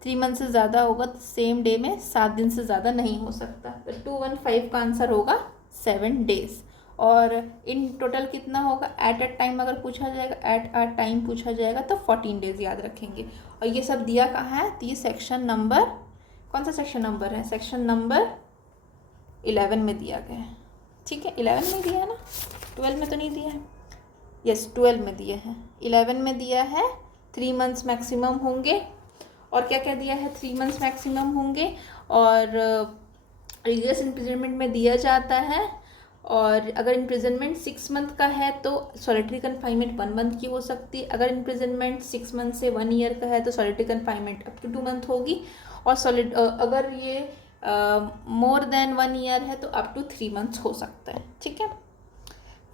3 मंथ से ज़्यादा होगा तो सेम डे में 7 दिन से ज़्यादा नहीं हो सकता। तो 215 का आंसर होगा 7 डेज। और इन टोटल कितना होगा एट अ टाइम अगर पूछा जाएगा, एट अ टाइम पूछा जाएगा तो 14 डेज याद रखेंगे। और ये सब दिया कहाँ है, तो ये सेक्शन नंबर, कौन सा सेक्शन नंबर है, सेक्शन नंबर 11 में दिया गया है। ठीक है, 11 में दिया है ना, 12 में तो नहीं दिया है। यस 12 में दिया है, 11 में दिया है 3 मंथ्स मैक्सिमम होंगे। और क्या क्या दिया है, 3 मंथ्स मैक्सिमम होंगे। और रिलीजियस इम्प्रिजनमेंट में दिया जाता है। और अगर इम्प्रिजनमेंट 6 मंथ का है तो सॉलिटरी कन्फाइनमेंट 1 मंथ की हो सकती है। अगर इम्प्रिजनमेंट 6 मंथ से 1 ईयर का है तो solitary confinement up to 2 month होगी। और अगर ये मोर देन 1 ईयर है तो अप टू 3 मंथ्स हो सकता है। ठीक है,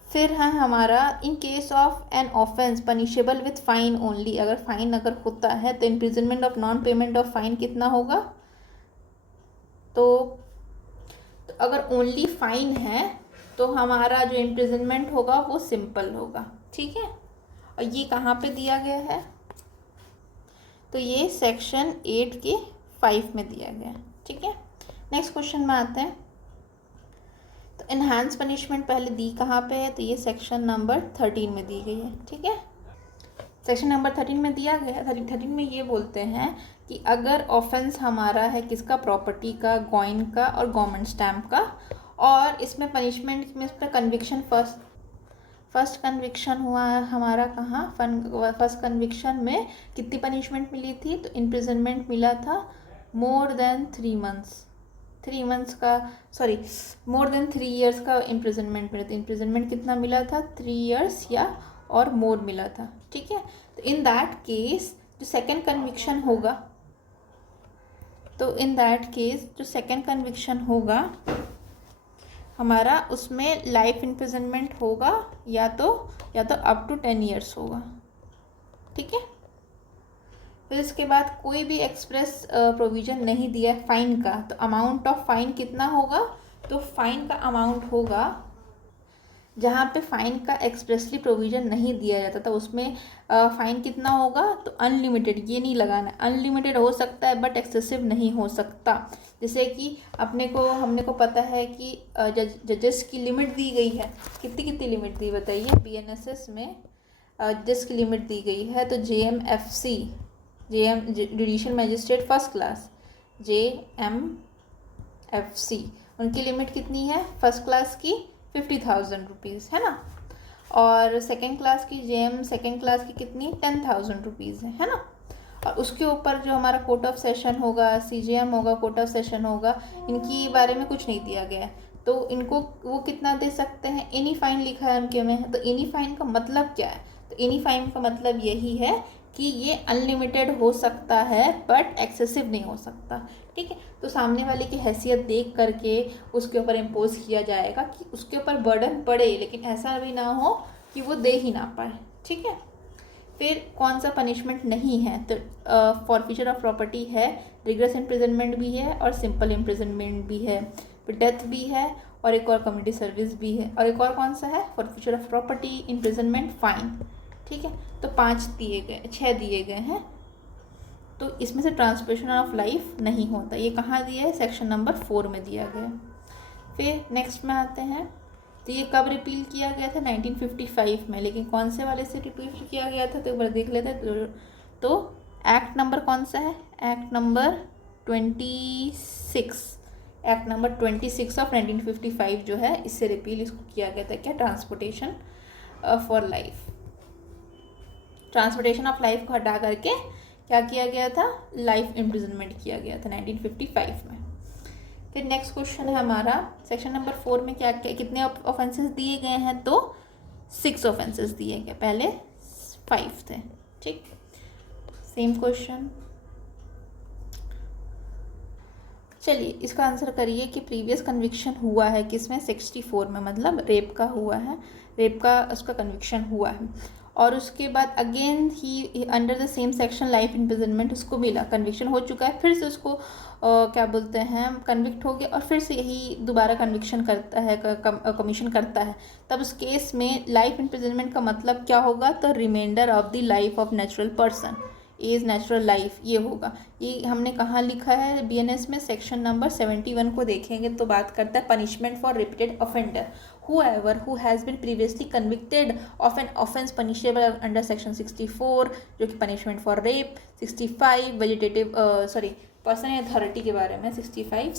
फिर है हमारा इन case of an offence punishable with fine only, अगर फाइन अगर होता है तो imprisonment of non payment of fine कितना होगा, तो अगर ओनली फाइन है तो हमारा जो इम्प्रिजनमेंट होगा वो सिंपल होगा। ठीक है, और ये कहाँ पे दिया गया है, तो ये सेक्शन 8 के 5 में दिया गया है। ठीक है, नेक्स्ट क्वेश्चन में आते हैं। तो इनहांस पनिशमेंट पहले दी कहाँ पे है, तो ये सेक्शन नंबर 13 में दी गई है। ठीक है, सेक्शन नंबर 13 में दिया गया है। 13 में ये बोलते हैं कि अगर ऑफेंस हमारा है किसका, प्रॉपर्टी का, कॉइन का और गवर्नमेंट स्टैम्प का, और इसमें पनिशमेंट में इस पर कन्विक्शन फर्स्ट कन्विक्शन हुआ है हमारा कहाँ, फर्स्ट कन्विक्शन में कितनी पनिशमेंट मिली थी, तो इम्प्रिजनमेंट मिला था मोर देन 3 मंथ्स, 3 मंथ्स का सॉरी मोर देन 3 ईयर्स का इम्प्रिजनमेंट मिला था। इम्प्रिजनमेंट कितना मिला था, 3 ईयर्स या और मोर मिला था। ठीक है, तो इन दैट केस जो सेकेंड कन्विक्शन होगा, तो इन दैट केस जो सेकेंड कन्विक्शन होगा हमारा, उसमें लाइफ इम्प्रिजनमेंट होगा या तो अप टू 10 ईयर्स होगा। ठीक है, फिर इसके बाद कोई भी एक्सप्रेस प्रोविज़न नहीं दिया है फाइन का, तो अमाउंट ऑफ फाइन कितना होगा, तो फाइन का अमाउंट होगा, जहाँ पे फाइन का एक्सप्रेसली प्रोविज़न नहीं दिया जाता था उसमें फाइन कितना होगा, तो अनलिमिटेड, ये नहीं लगाना है, अनलिमिटेड हो सकता है बट एक्सेसिव नहीं हो सकता। जैसे कि हमने को पता है कि जजेस की लिमिट दी गई है, कितनी लिमिट दी बताइए, BNSS में जजेस की लिमिट दी गई है, तो JMFC judicial magistrate first class JMFC उनकी लिमिट कितनी है, फर्स्ट क्लास की 50,000 रुपीज़ है ना, और सेकेंड क्लास की JM सेकेंड क्लास की कितनी 10,000 रुपीज़ है ना। और उसके ऊपर जो हमारा कोर्ट ऑफ सेशन होगा, CJM होगा, कोर्ट ऑफ सेशन होगा, इनकी बारे में कुछ नहीं दिया गया है, तो इनको वो कितना दे सकते हैं, एनी फाइन लिखा है उनके में। तो एनी फाइन का मतलब क्या है, तो एनी फाइन का मतलब यही है कि ये अनलिमिटेड हो सकता है बट एक्सेसिव नहीं हो सकता। ठीक है, तो सामने वाले की हैसियत देख करके उसके ऊपर इम्पोज किया जाएगा कि उसके ऊपर बर्डन पड़े, लेकिन ऐसा भी ना हो कि वो दे ही ना पाए। ठीक है, फिर कौन सा पनिशमेंट नहीं है, तो फॉरफीचर ऑफ प्रॉपर्टी है, रिग्रेस इम्प्रिजनमेंट भी है और सिंपल इम्प्रिजनमेंट भी है, फिर डेथ भी है और एक और कम्युनिटी सर्विस भी है, और एक और कौन सा है, forfeiture of property, imprisonment, fine. ठीक है, तो 6 दिए गए हैं, तो इसमें से ट्रांसपोर्टेशन ऑफ लाइफ नहीं होता। ये कहाँ दिया है, सेक्शन नंबर 4 में दिया गया। फिर नेक्स्ट में आते हैं, तो ये कब रिपील किया गया था, 1955 में, लेकिन कौन से वाले से रिपील किया गया था, तो एक बार देख लेते हैं। तो एक्ट नंबर कौन सा है, एक्ट नंबर 26 ऑफ 1955 जो है, इससे रिपील इसको किया गया था। क्या, transportation for life, transportation of life को हटा करके क्या किया गया था, लाइफ इम्प्रिजनमेंट किया गया था 1955 में। फिर नेक्स्ट क्वेश्चन है हमारा, सेक्शन नंबर 4 में क्या क्या कितने ऑफेंसेस दिए गए हैं, तो 6 ऑफेंसेस दिए गए, पहले 5 थे। ठीक, सेम क्वेश्चन, चलिए इसका आंसर करिए कि प्रीवियस कन्विक्शन हुआ है किसमें, 64 में, मतलब रेप का हुआ है, रेप का उसका कन्विक्शन हुआ है, और उसके बाद again he under the same section life imprisonment उसको मिला, कन्विक्शन हो चुका है, फिर से उसको क्या बोलते हैं, कन्विक्ट हो गया, और फिर से यही दोबारा कन्विक्शन करता है, कमीशन करता है, तब उस केस में लाइफ इम्प्रिजनमेंट का मतलब क्या होगा, तो reminder of the life of natural person, a is natural life, ये होगा। ये हमने कहाँ लिखा है बीएनएस में, सेक्शन नंबर 71 को देखेंगे तो बात करता है punishment for repeated offender whoever who has been previously convicted of an offence punishable under section 64 जो कि punishment for rape, 65 vegetative person authority के बारे में, 65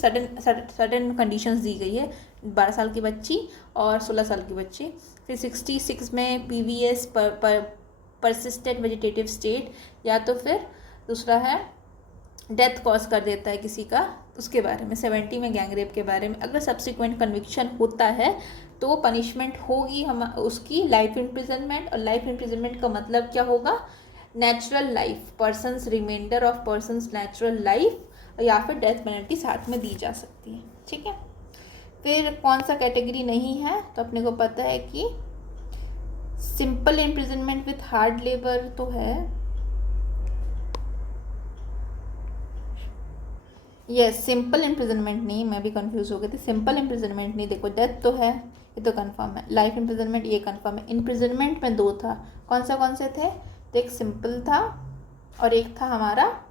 सडन कंडीशंस दी गई है 12 साल की बच्ची और 16 साल की बच्ची। फिर 66 में पीवीएस परसिस्टेंट वेजिटेटिव स्टेट, या तो फिर दूसरा है डेथ कॉज कर देता है किसी का, उसके बारे में। 70 में गैंग रेप के बारे में। अगर सब्सिक्वेंट कन्विक्शन होता है तो पनिशमेंट होगी हम उसकी लाइफ इम्प्रिजनमेंट, और लाइफ इम्प्रिजनमेंट का मतलब क्या होगा, natural life, persons reminder of persons natural life, या फिर डेथ पेनल्टी साथ में दी जा सकती है। ठीक है, फिर कौन सा कैटेगरी नहीं है, तो अपने को पता है कि simple imprisonment with hard labour तो है, यस सिंपल इम्प्रिजनमेंट नहीं, मैं भी कंफ्यूज हो गई थी, सिंपल इम्प्रिजनमेंट नहीं, देखो डेथ तो है, ये तो कंफर्म है, लाइफ इम्प्रिजनमेंट ये कंफर्म है। इम्प्रिजनमेंट में दो था, कौन से थे, तो एक सिंपल था और एक था हमारा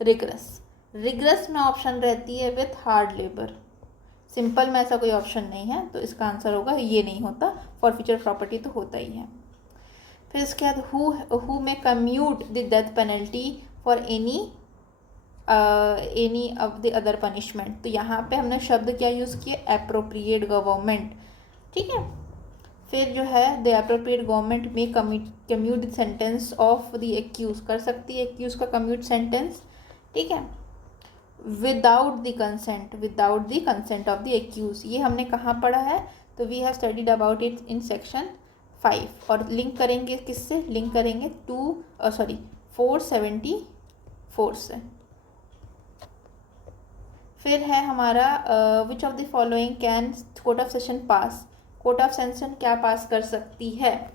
रिग्रेस। रिग्रेस में ऑप्शन रहती है विथ हार्ड लेबर, सिंपल में ऐसा कोई ऑप्शन नहीं है, तो इसका आंसर होगा ये नहीं होता, फॉरफीचर प्रॉपर्टी तो होता ही है। फिर इसके बाद हु में commute the death penalty for any of the other punishment, तो यहाँ पे हमने शब्द क्या यूज़ किया, एप्रोप्रिएट गवर्नमेंट। ठीक है, फिर जो है द एप्रोप्रिएट गवर्नमेंट में commute sentence of the accused, कर सकती है एक्यूज का कम्यूट सेंटेंस। ठीक है, without the consent of the accused, ये हमने कहाँ पढ़ा है, तो we have studied about it in section 5, और लिंक करेंगे किससे, लिंक करेंगे 474 से। फिर है हमारा विच of the following can court of session pass, court of session क्या पास कर सकती है,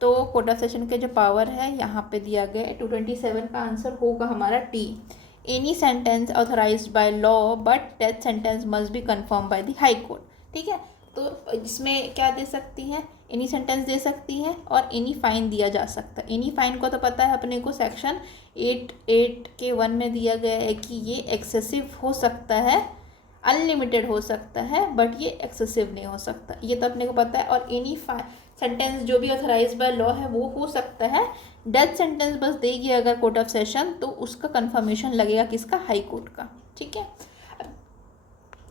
तो कोर्ट ऑफ सेशन के जो पावर है यहाँ पे दिया गया है, 227 का आंसर होगा हमारा T. Any sentence authorised by law but death sentence must be confirm by the high court. ठीक है, तो इसमें क्या दे सकती है, एनी सेंटेंस दे सकती है और एनी फाइन दिया जा सकता है। एनी फाइन को तो पता है अपने को, सेक्शन 8 के 1 में दिया गया है कि ये एक्सेसिव हो सकता है, अनलिमिटेड हो सकता है, बट ये एक्सेसिव नहीं हो सकता, ये तो अपने को पता है। और एनी सेंटेंस जो भी ऑथराइज बाय लॉ है वो हो सकता है। डेथ सेंटेंस बस देगी अगर कोर्ट ऑफ सेशन, तो उसका कंफर्मेशन लगेगा किसका, हाई कोर्ट का। ठीक है,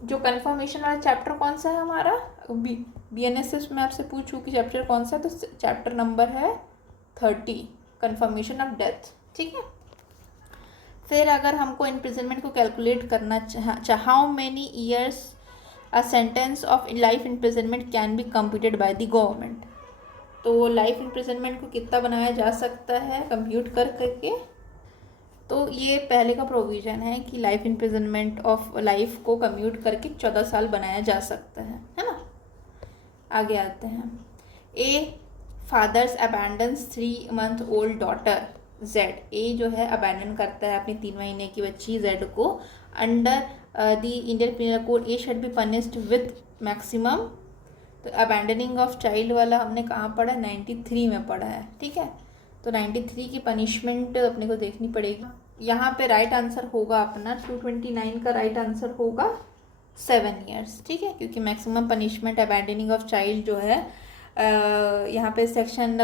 जो कंफर्मेशन वाला चैप्टर कौन सा है हमारा, बीएनएसएस में आपसे पूछूँ कि चैप्टर कौन सा है, तो चैप्टर नंबर है 30, कंफर्मेशन ऑफ डेथ। ठीक है, फिर अगर हमको इम्प्रिजनमेंट को कैलकुलेट करना how many years a sentence of life imprisonment can be computed by the government, तो लाइफ इम्प्रिजनमेंट को कितना बनाया जा सकता है कंप्यूट कर करके, तो ये पहले का प्रोविज़न है कि लाइफ इम्प्रिजनमेंट ऑफ लाइफ को कम्यूट करके 14 साल बनाया जा सकता है ना। आगे आते हैं, a father's abandons 3 month old daughter Z, A जो है अबैंडन करता है अपनी 3 महीने की बच्ची जेड को, under the Indian penal code A should be punished with maximum, तो अबैंडनिंग ऑफ चाइल्ड वाला हमने कहाँ पढ़ा है, 93 में पढ़ा है। ठीक है, तो 93 की पनिशमेंट अपने को देखनी पड़ेगी। यहाँ पे राइट आंसर होगा अपना 229 का राइट आंसर होगा 7 years। ठीक है, क्योंकि maximum punishment abandoning of child जो है यहाँ पे सेक्शन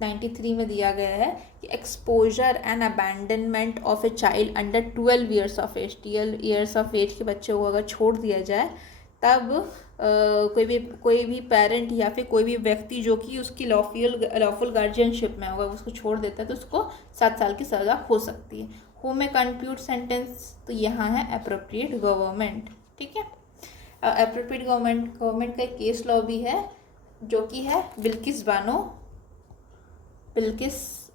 93 में दिया गया है कि exposure and abandonment of a child under 12 years of age, 12 years of age के बच्चे को अगर छोड़ दिया जाए तब कोई भी पेरेंट या फिर कोई भी व्यक्ति जो कि उसकी लॉफुल गार्जियनशिप में होगा उसको छोड़ देता है तो उसको 7 साल की सज़ा हो सकती है। हु में कंप्यूट सेंटेंस, तो यहाँ है एप्रोप्रिएट गवर्नमेंट। ठीक है, एप्रोप्रिएट गवर्नमेंट का एक केस लॉ भी है जो कि है Bilkis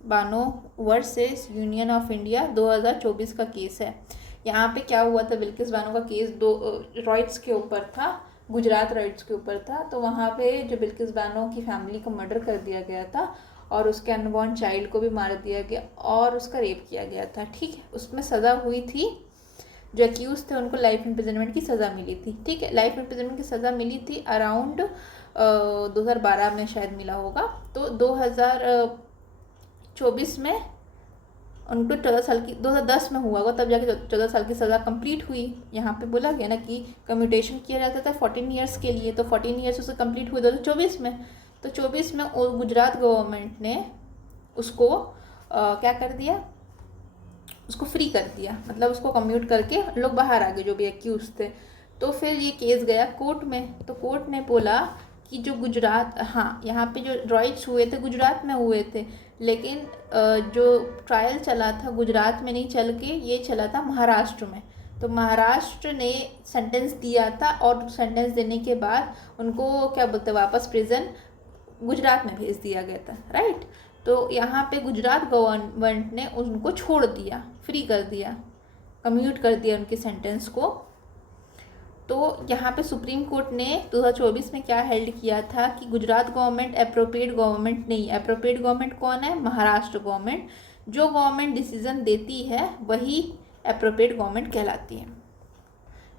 Bano versus union of India 2024 का केस है। यहाँ पे क्या हुआ था, बिल्किस बानो का केस रॉयट्स के ऊपर था, गुजरात रॉयट्स के ऊपर था। तो वहाँ पे जो बिल्किस बानो की फैमिली को मर्डर कर दिया गया था और उसके अनबॉर्न चाइल्ड को भी मार दिया गया और उसका रेप किया गया था। ठीक है, उसमें सज़ा हुई थी, जो एक्यूज थे उनको लाइफ इम्प्रिजनमेंट की सज़ा मिली थी। ठीक है, लाइफ इम्प्रिजनमेंट की सज़ा मिली थी अराउंड 2012 में शायद मिला होगा। तो 2024 में उनको 14 साल की 2010 में हुआ होगा, तब जाके 14 साल की सज़ा कंप्लीट हुई। यहाँ पे बोला गया ना कि कम्यूटेशन किया जाता था 14 ईयर्स के लिए, तो 14 ईयर्स उसे कंप्लीट हुए 2024 में। तो 24 में गुजरात गवर्नमेंट ने उसको क्या कर दिया, उसको फ्री कर दिया, मतलब उसको कम्यूट करके लोग बाहर आ गए जो भी एक्यूज थे। तो फिर ये केस गया कोर्ट में, तो कोर्ट ने बोला कि जो गुजरात, हाँ यहाँ पे जो राइट्स हुए थे गुजरात में हुए थे, लेकिन जो ट्रायल चला था गुजरात में नहीं चल के ये चला था महाराष्ट्र में। तो महाराष्ट्र ने सेंटेंस दिया था और सेंटेंस देने के बाद उनको क्या बोलते हैं वापस प्रिजन गुजरात में भेज दिया गया था, राइट। तो यहाँ पे गुजरात गवर्नमेंट ने उनको छोड़ दिया, फ्री कर दिया, कम्यूट कर दिया उनके सेंटेंस को। तो यहाँ पे सुप्रीम कोर्ट ने 2024 में क्या हेल्ड किया था कि गुजरात गवर्नमेंट एप्रोप्रिएट गवर्नमेंट नहीं। एप्रोप्रिएट गवर्नमेंट कौन है, महाराष्ट्र गवर्नमेंट। जो गवर्नमेंट डिसीजन देती है वही एप्रोप्रिएट गवर्नमेंट कहलाती है।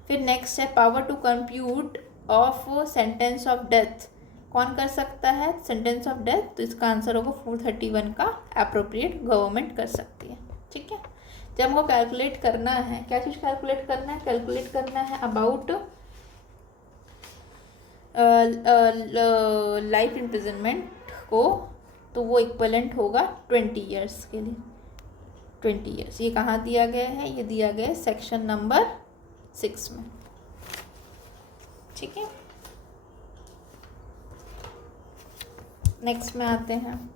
फिर नेक्स्ट है power to compute of sentence of death. कौन कर सकता है सेंटेंस ऑफ डेथ, तो इसका आंसर होगा 431 का एप्रोप्रिएट गवर्नमेंट कर सकती है, ठीक है। जब हमको कैलकुलेट करना है, क्या चीज़ कैलकुलेट करना है, कैलकुलेट करना है अबाउट लाइफ इम्प्रिजनमेंट को, तो वो इक्वलेंट होगा 20 ईयर्स के लिए, 20 ईयर्स। ये कहाँ दिया गया है, ये दिया गया है सेक्शन नंबर 6 में, ठीक है। नेक्स्ट में आते हैं,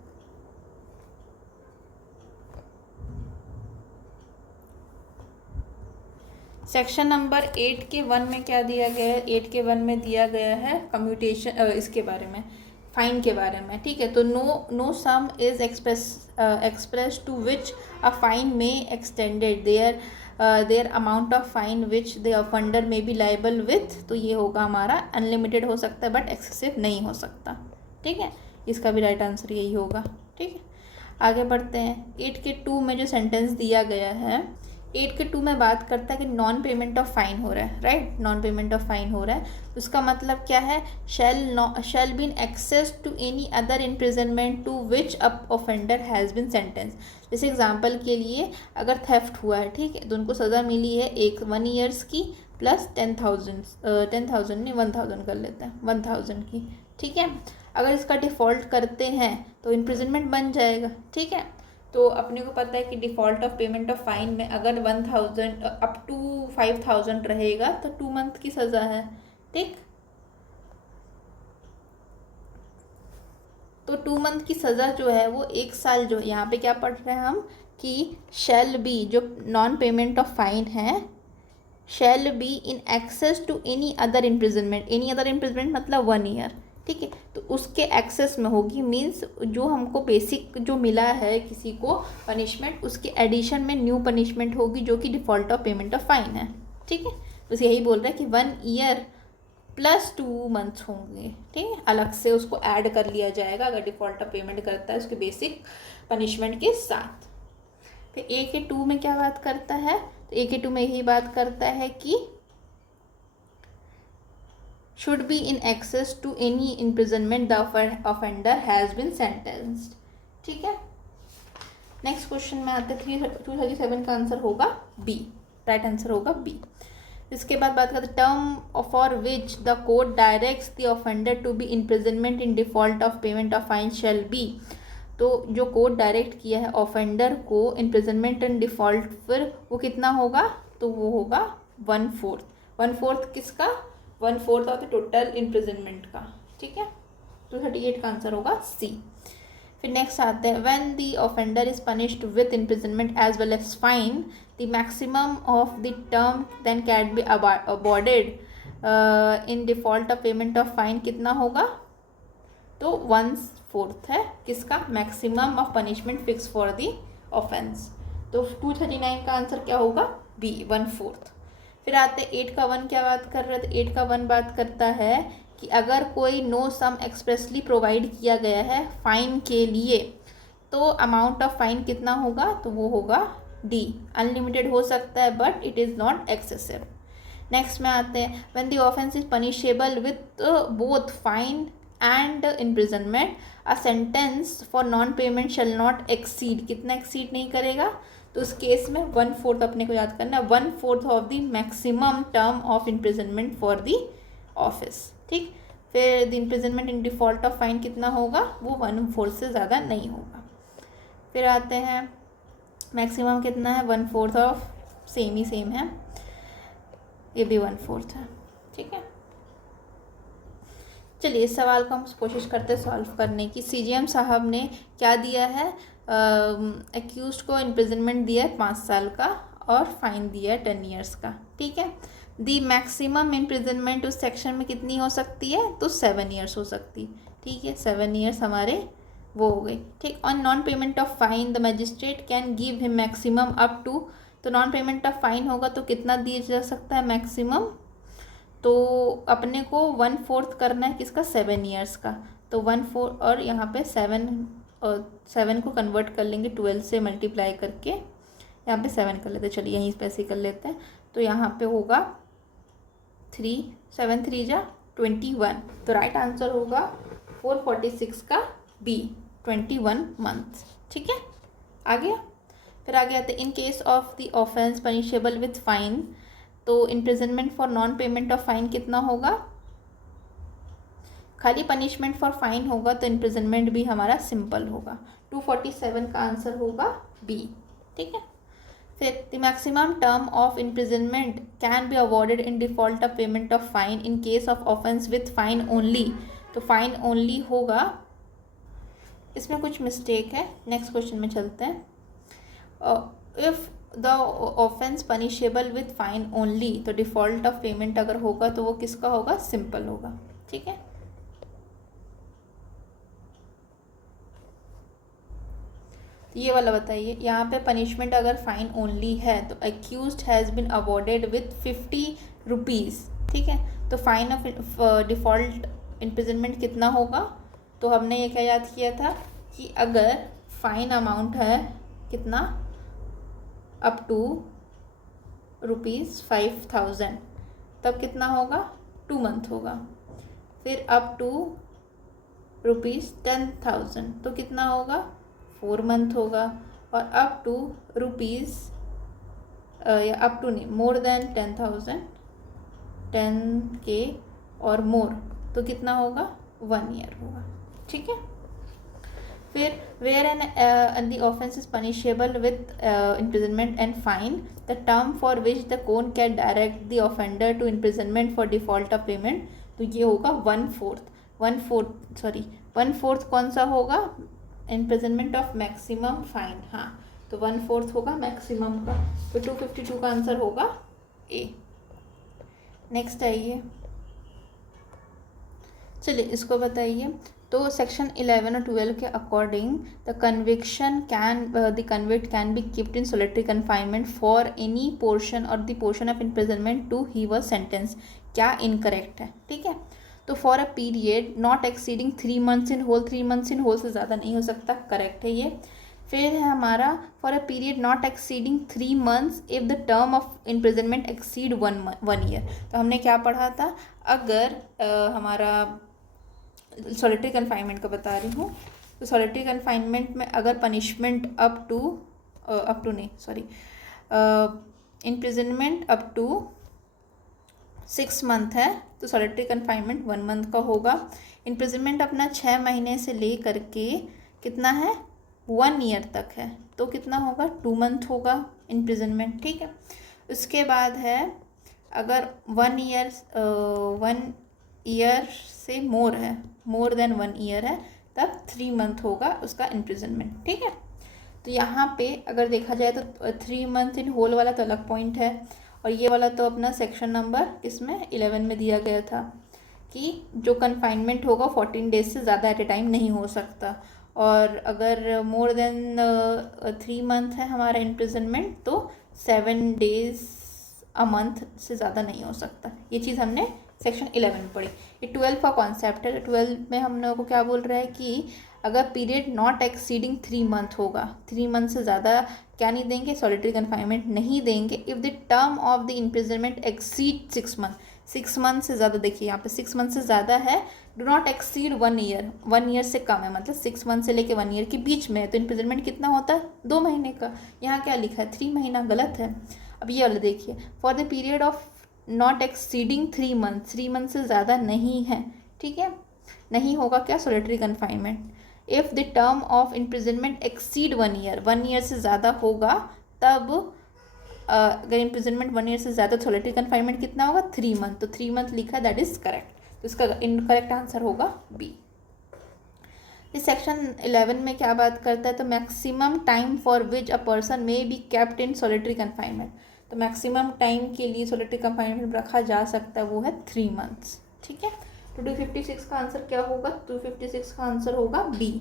सेक्शन नंबर 8 के 1 में क्या दिया गया है, 8 के 1 में दिया गया है कम्यूटेशन, इसके बारे में, फाइन के बारे में, ठीक है। तो no sum is express to which a fine may extended there amount of fine which the offender may be liable with. तो ये होगा हमारा अनलिमिटेड हो सकता है बट एक्सेसिव नहीं हो सकता, ठीक है। इसका भी राइट आंसर यही होगा, ठीक है। आगे बढ़ते हैं, 8 के 2 में जो सेंटेंस दिया गया है, 8 के 2 में बात करता है कि नॉन पेमेंट ऑफ फाइन हो रहा है, right. Non payment of fine हो रहा है, उसका मतलब क्या है, shall be in excess to any other imprisonment to which a offender has been sentence. जैसे एग्जांपल के लिए अगर थेफ्ट हुआ है, ठीक है, तो उनको सज़ा मिली है 1 ईयर्स की प्लस 10,000 नहीं 1,000 कर लेते हैं, 1,000 की, ठीक है। अगर इसका डिफ़ॉल्ट करते हैं तो इम्प्रिजनमेंट बन जाएगा, ठीक है। तो अपने को पता है कि default of payment of fine में अगर 1,000 अप टू 5,000 रहेगा तो 2 मंथ की सज़ा है, ठीक। तो 2 मंथ की सज़ा जो है वो 1 साल, जो यहाँ पे क्या पढ़ रहे हैं हम कि शैल बी, जो नॉन पेमेंट ऑफ फाइन है, shall be in excess to any other imprisonment. Any other imprisonment मतलब 1 ईयर, ठीक है। तो उसके एक्सेस में होगी, मीन्स जो हमको बेसिक जो मिला है किसी को पनिशमेंट, उसके एडिशन में न्यू पनिशमेंट होगी जो कि default of payment of fine है, ठीक है। बस यही बोल रहा है कि 1 ईयर प्लस 2 मंथ्स होंगे, ठीक है, अलग से उसको ऐड कर लिया जाएगा अगर डिफ़ॉल्ट ऑफ पेमेंट करता है उसके बेसिक पनिशमेंट के साथ। फिर ए के 2 में क्या बात करता है, तो ए के 2 में यही बात करता है कि should be in access to any imprisonment the offender has been sentenced, ठीक है। नेक्स्ट क्वेश्चन में आते हैं, 237 का आंसर होगा बी, राइट आंसर होगा बी। इसके बाद बात करते हैं term for which the court directs the offender to be imprisonment in default of payment of fine shall be. तो जो कोर्ट डायरेक्ट किया है ऑफेंडर को इम्प्रिजनमेंट इन डिफॉल्ट, फिर वो कितना होगा, तो वो होगा 1/4। 1/4 किसका, 1/4 ऑफ द टोटल इम्प्रिजनमेंट का, ठीक है। 238 का आंसर होगा सी। फिर नेक्स्ट आते हैं, when the offender is punished with imprisonment as well as fine the maximum of the term then can be awarded in default of payment of fine कितना होगा, तो 1/4 है किसका, maximum of punishment fix for the offence. तो 239 का आंसर क्या होगा, बी, 1/4। फिर आते 8 का 1 क्या बात कर रहे थे, 8 का 1 बात करता है कि अगर कोई नो सम एक्सप्रेसली प्रोवाइड किया गया है फाइन के लिए, तो अमाउंट ऑफ फाइन कितना होगा, तो वो होगा डी, अनलिमिटेड हो सकता है but it is not excessive. Next में आते हैं, when the offence is punishable with both fine and imprisonment, a sentence for non payment shall not exceed, कितना एक्सीड नहीं करेगा, तो उस केस में 1/4 अपने को याद करना, 1/4 of the maximum term of imprisonment for the office. ठीक, फिर the imprisonment in default of fine कितना होगा, वो 1/4 से ज़्यादा नहीं होगा। फिर आते हैं मैक्सिमम कितना है, 1/4 ऑफ, सेम है, ये भी 1/4 है। ठीक है, चलिए इस सवाल को हम कोशिश करते हैं सॉल्व करने की। सीजीएम साहब ने क्या दिया है, एक्यूज को इम्प्रिजनमेंट दिया है 5 साल का और फाइन दिया है 10 ईयर्स का। ठीक है, दी मैक्सिमम इम्प्रिजनमेंट उस सेक्शन में कितनी हो सकती है, तो 7 ईयर्स हो सकती। ठीक है, 7 ईयर्स हमारे वो हो गई। ठीक, on non payment of fine the magistrate can give him maximum up to, तो नॉन पेमेंट ऑफ फाइन होगा तो कितना दिया जा सकता है मैक्सिमम, तो अपने को 1/4 करना है किसका, 7 ईयर्स का, तो 1/4 और यहाँ पे 7 को कन्वर्ट कर लेंगे 12 से मल्टीप्लाई करके, यहाँ पे 7 कर लेते हैं, चलिए यहीं पे ऐसे कर लेते हैं, तो यहाँ पे होगा 7 3 जा 21, तो राइट आंसर होगा 446 का बी, 21 मंथ। ठीक है, आ गया। फिर आगे आते हैं, in case of the offence punishable with fine, तो imprisonment for non payment of fine कितना होगा, खाली पनिशमेंट फॉर फाइन होगा तो इम्प्रिजनमेंट भी हमारा सिंपल होगा, 247 का आंसर होगा बी। ठीक है, फिर the maximum term of imprisonment can be awarded in default of payment of fine in case of offence with fine only, तो फाइन ओनली होगा, इसमें कुछ मिस्टेक है, नेक्स्ट क्वेश्चन में चलते हैं। If the offence punishable with fine only, तो डिफॉल्ट ऑफ पेमेंट अगर होगा तो वो किसका होगा, सिंपल होगा। ठीक है, ये वाला बताइए, यहाँ पे पनिशमेंट अगर फाइन ओनली है तो accused has been awarded with 50 rupees. ठीक है, तो फाइन ऑफ डिफ़ॉल्ट इम्प्रिजनमेंट कितना होगा, तो हमने ये क्या याद किया था कि अगर फाइन अमाउंट है कितना, अप टू ₹5,000, तब कितना होगा, 2 मंथ होगा। फिर अप टू ₹10,000 तो कितना होगा, 4 मंथ होगा। और अप टू रुपीज़ या अप टू नहीं, मोर देन 10,000, 10K और मोर, तो कितना होगा, 1 ईयर होगा। ठीक है, फिर where an the offence is punishable with imprisonment and fine, the term for which the court can direct the offender to imprisonment for default of payment, तो ये होगा 1/4 कौन सा होगा, इम्प्रिजनमेंट ऑफ मैक्सिमम फाइन, हाँ, तो 1/4 होगा मैक्सिमम का, तो 252 का आंसर होगा ए। नेक्स्ट आइए, चलिए इसको बताइए। तो सेक्शन 11 और 12 के according the convict can be keeped in solitary confinement for any portion or the portion of imprisonment to he was sentence, क्या इनकरेक्ट है। ठीक है, तो for a period not exceeding 3 months in whole, 3 months in whole से ज़्यादा नहीं हो सकता, करेक्ट है ये। फिर है हमारा for a period not exceeding 3 months if the term of imprisonment exceed 1 year, तो हमने क्या पढ़ा था, अगर हमारा सॉलिटरी कन्फाइनमेंट का बता रही हूँ, तो सॉलिटरी कन्फाइनमेंट में अगर punishment imprisonment up to 6 month है, तो सॉलिटरी कन्फाइनमेंट 1 मंथ का होगा। इम्प्रिजनमेंट अपना 6 महीने से ले करके कितना है, 1 ईयर तक है, तो कितना होगा, 2 मंथ होगा इम्प्रिजनमेंट। ठीक है, उसके बाद है अगर 1 ईयर से मोर है, मोर देन 1 ईयर है, तब 3 मंथ होगा उसका इम्प्रिजनमेंट। ठीक है, तो यहाँ पे अगर देखा जाए तो 3 मंथ इन होल वाला तो अलग पॉइंट है, और ये वाला तो अपना सेक्शन नंबर इसमें 11 में दिया गया था कि जो कन्फाइनमेंट होगा 14 डेज से ज़्यादा एट ए टाइम नहीं हो सकता, और अगर मोर देन 3 मंथ है हमारा इम्प्रिजनमेंट तो 7 डेज अ मंथ से ज़्यादा नहीं हो सकता। ये चीज़ हमने सेक्शन 11 में पढ़ी। ये 12 का कॉन्सेप्ट है, 12 में हम लोगों को क्या बोल रहा है कि अगर पीरियड नॉट एक्सीडिंग 3 मंथ होगा, 3 मंथ से ज़्यादा क्या नहीं देंगे, सॉलिटरी कन्फाइनमेंट नहीं देंगे। If the term of the imprisonment exceed 6 month, 6 month से ज़्यादा, देखिए यहाँ पे 6 मंथ से ज़्यादा है, do not exceed 1 year, 1 year से कम है, मतलब 6 मंथ से लेके 1 ईयर के बीच में है, तो इम्प्रिजनमेंट कितना होता है 2 महीने का। यहाँ क्या लिखा है 3 महीना, गलत है। अब ये वाला देखिए, for the period of not exceeding 3 month, 3 month से ज़्यादा नहीं है, ठीक है, नहीं होगा क्या solitary confinement. If the term of imprisonment exceed 1 year, 1 year से ज़्यादा होगा तब अगर इम्प्रिजनमेंट 1 ईयर से ज़्यादा, सोलिटरी कन्फाइनमेंट कितना होगा 3 मंथ, तो 3 मंथ लिखा है, दैट इज करेक्ट, तो इसका इनकरेक्ट आंसर होगा बी। इस सेक्शन 11 में क्या बात करता है, तो maximum time for which a person may be kept in solitary confinement, तो मैक्सिमम टाइम के लिए सोलिटरी कन्फाइनमेंट रखा जा सकता है वो है 3 मंथ्स, ठीक है। तो 256 का आंसर क्या होगा, 256 का आंसर होगा बी।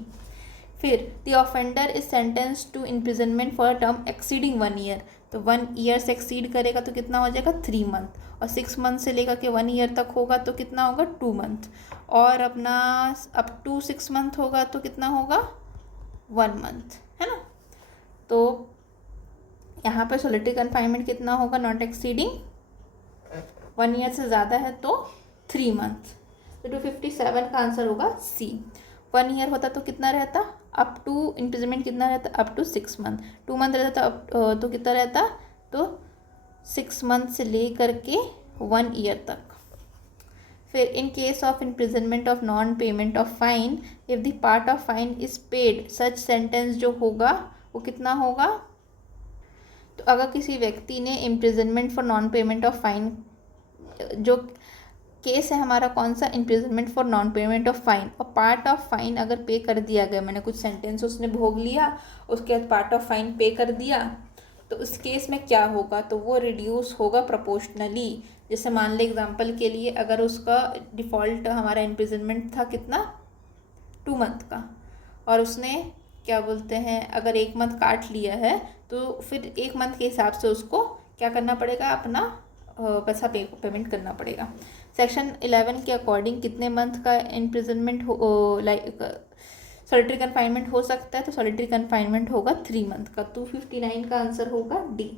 फिर the offender is sentence to imprisonment for a term exceeding 1 year, तो 1 ईयर से एक्सीड करेगा तो कितना हो जाएगा 3 मंथ, और 6 मंथ से लेकर के 1 ईयर तक होगा तो कितना होगा 2 मंथ, और अपना अप टू 6 मंथ होगा तो कितना होगा 1 मंथ, है ना। तो यहाँ पे सोलिटरी कन्फाइनमेंट कितना होगा, नॉट एक्सीडिंग 1 ईयर से ज़्यादा है तो 3 मंथ, तो 257 का आंसर होगा सी। 1 ईयर होता तो कितना रहता, अप टू इम्प्रिजनमेंट कितना रहता, अप टू 6 मंथ, 2 मंथ रहता तो कितना रहता, तो 6 मंथ से ले करके 1 ईयर तक। फिर इन case of imprisonment of non payment of fine, if the part of fine is paid, such sentence जो होगा वो कितना होगा, तो अगर किसी व्यक्ति ने imprisonment for non payment of fine, जो केस है हमारा कौन सा, imprisonment for non payment of fine, और पार्ट ऑफ फाइन अगर पे कर दिया गया, मैंने कुछ सेंटेंस उसने भोग लिया, उसके बाद पार्ट ऑफ फाइन पे कर दिया, तो उस केस में क्या होगा, तो वो रिड्यूस होगा प्रोपोर्शनली। जैसे मान ले एग्जांपल के लिए, अगर उसका डिफ़ॉल्ट हमारा इम्प्रिजनमेंट था कितना 2 मंथ का, और उसने क्या बोलते हैं अगर 1 मंथ काट लिया है, तो फिर 1 मंथ के हिसाब से उसको क्या करना पड़ेगा, अपना पैसा पेमेंट करना पड़ेगा। सेक्शन 11 के अकॉर्डिंग कितने मंथ का इम्प्रिजनमेंट लाइक सॉलिटरी कन्फाइनमेंट हो सकता है, तो सॉलिटरी कन्फाइनमेंट होगा 3 मंथ का, 259 का आंसर होगा डी,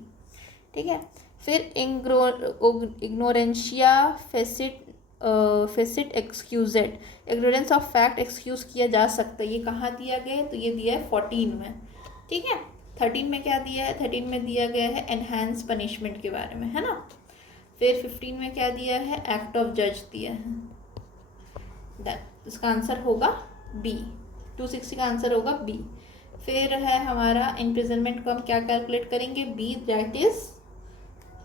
ठीक है। फिर ignorantia facit excusat, ignorance of fact excuse किया जा सकता है, ये कहाँ दिया गया है, तो ये दिया है 14 में, ठीक है। 13 में क्या दिया है, 13 में दिया गया है एनहांस पनिशमेंट के बारे में, है ना। फिर 15 में क्या दिया है, एक्ट ऑफ जज दिया है, इसका आंसर होगा बी, 260 का आंसर होगा बी। फिर है हमारा इम्प्रिजनमेंट को हम क्या कैलकुलेट करेंगे, B, that is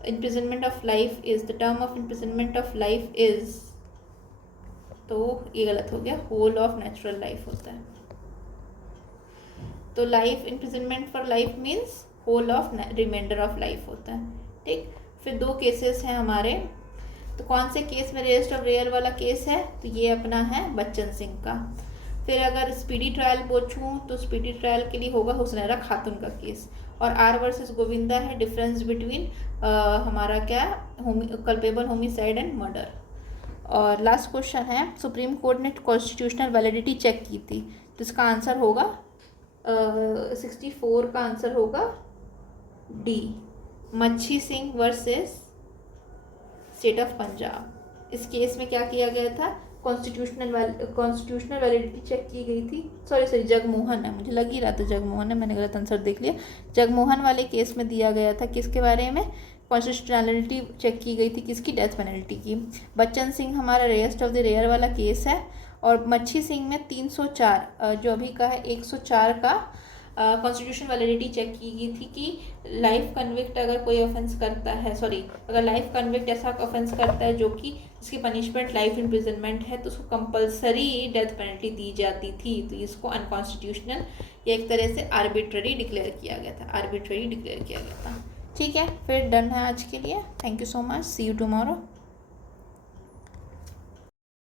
imprisonment of life is, the term of imprisonment of life is, तो ये गलत हो गया, होल ऑफ नेचुरल लाइफ होता है, तो life imprisonment for life means whole of reminder of life होता है, ठीक। फिर 2 केसेस हैं हमारे, तो कौन से केस में रेस्ट ऑफ रेयर वाला केस है, तो ये अपना है बच्चन सिंह का। फिर अगर स्पीडी ट्रायल पूछूं तो स्पीडी ट्रायल के लिए होगा हुसनैरा खातून का केस, और आर वर्सेस गोविंदा है डिफरेंस बिटवीन हमारा क्या कल्पेबल होमिसाइड एंड मर्डर। और लास्ट क्वेश्चन है, सुप्रीम कोर्ट ने कॉन्स्टिट्यूशनल वैलिडिटी चेक की थी, तो इसका आंसर होगा 64 का आंसर होगा डी, मच्छी Singh versus state of Punjab. इस केस में क्या किया गया था, कॉन्स्टिट्यूशनल वैलिडिटी चेक की गई थी, सॉरी जगमोहन है, मुझे लग ही रहा था जगमोहन है, मैंने गलत आंसर देख लिया। जगमोहन वाले केस में दिया गया था किसके बारे में, कॉन्स्टिट्यूशनलिटी चेक की गई थी किसकी, डेथ पेनल्टी की। बच्चन सिंह हमारा रेयरेस्ट ऑफ द रेयर वाला केस है, और मच्छी सिंह में 304 जो अभी का है 104 का कॉन्स्टिट्यूशन वैलिडिटी चेक की गई थी कि लाइफ कन्विक्ट अगर कोई ऑफेंस करता है, अगर लाइफ कन्विक्ट ऐसा ऑफेंस करता है जो कि जिसकी पनिशमेंट लाइफ इम्प्रिजनमेंट है, तो उसको कंपलसरी डेथ पेनल्टी दी जाती थी, तो इसको अनकॉन्स्टिट्यूशनल या एक तरह से आर्बिट्ररी डिक्लेयर किया गया था, ठीक है। फिर डन है आज के लिए, thank you so much, see you tomorrow.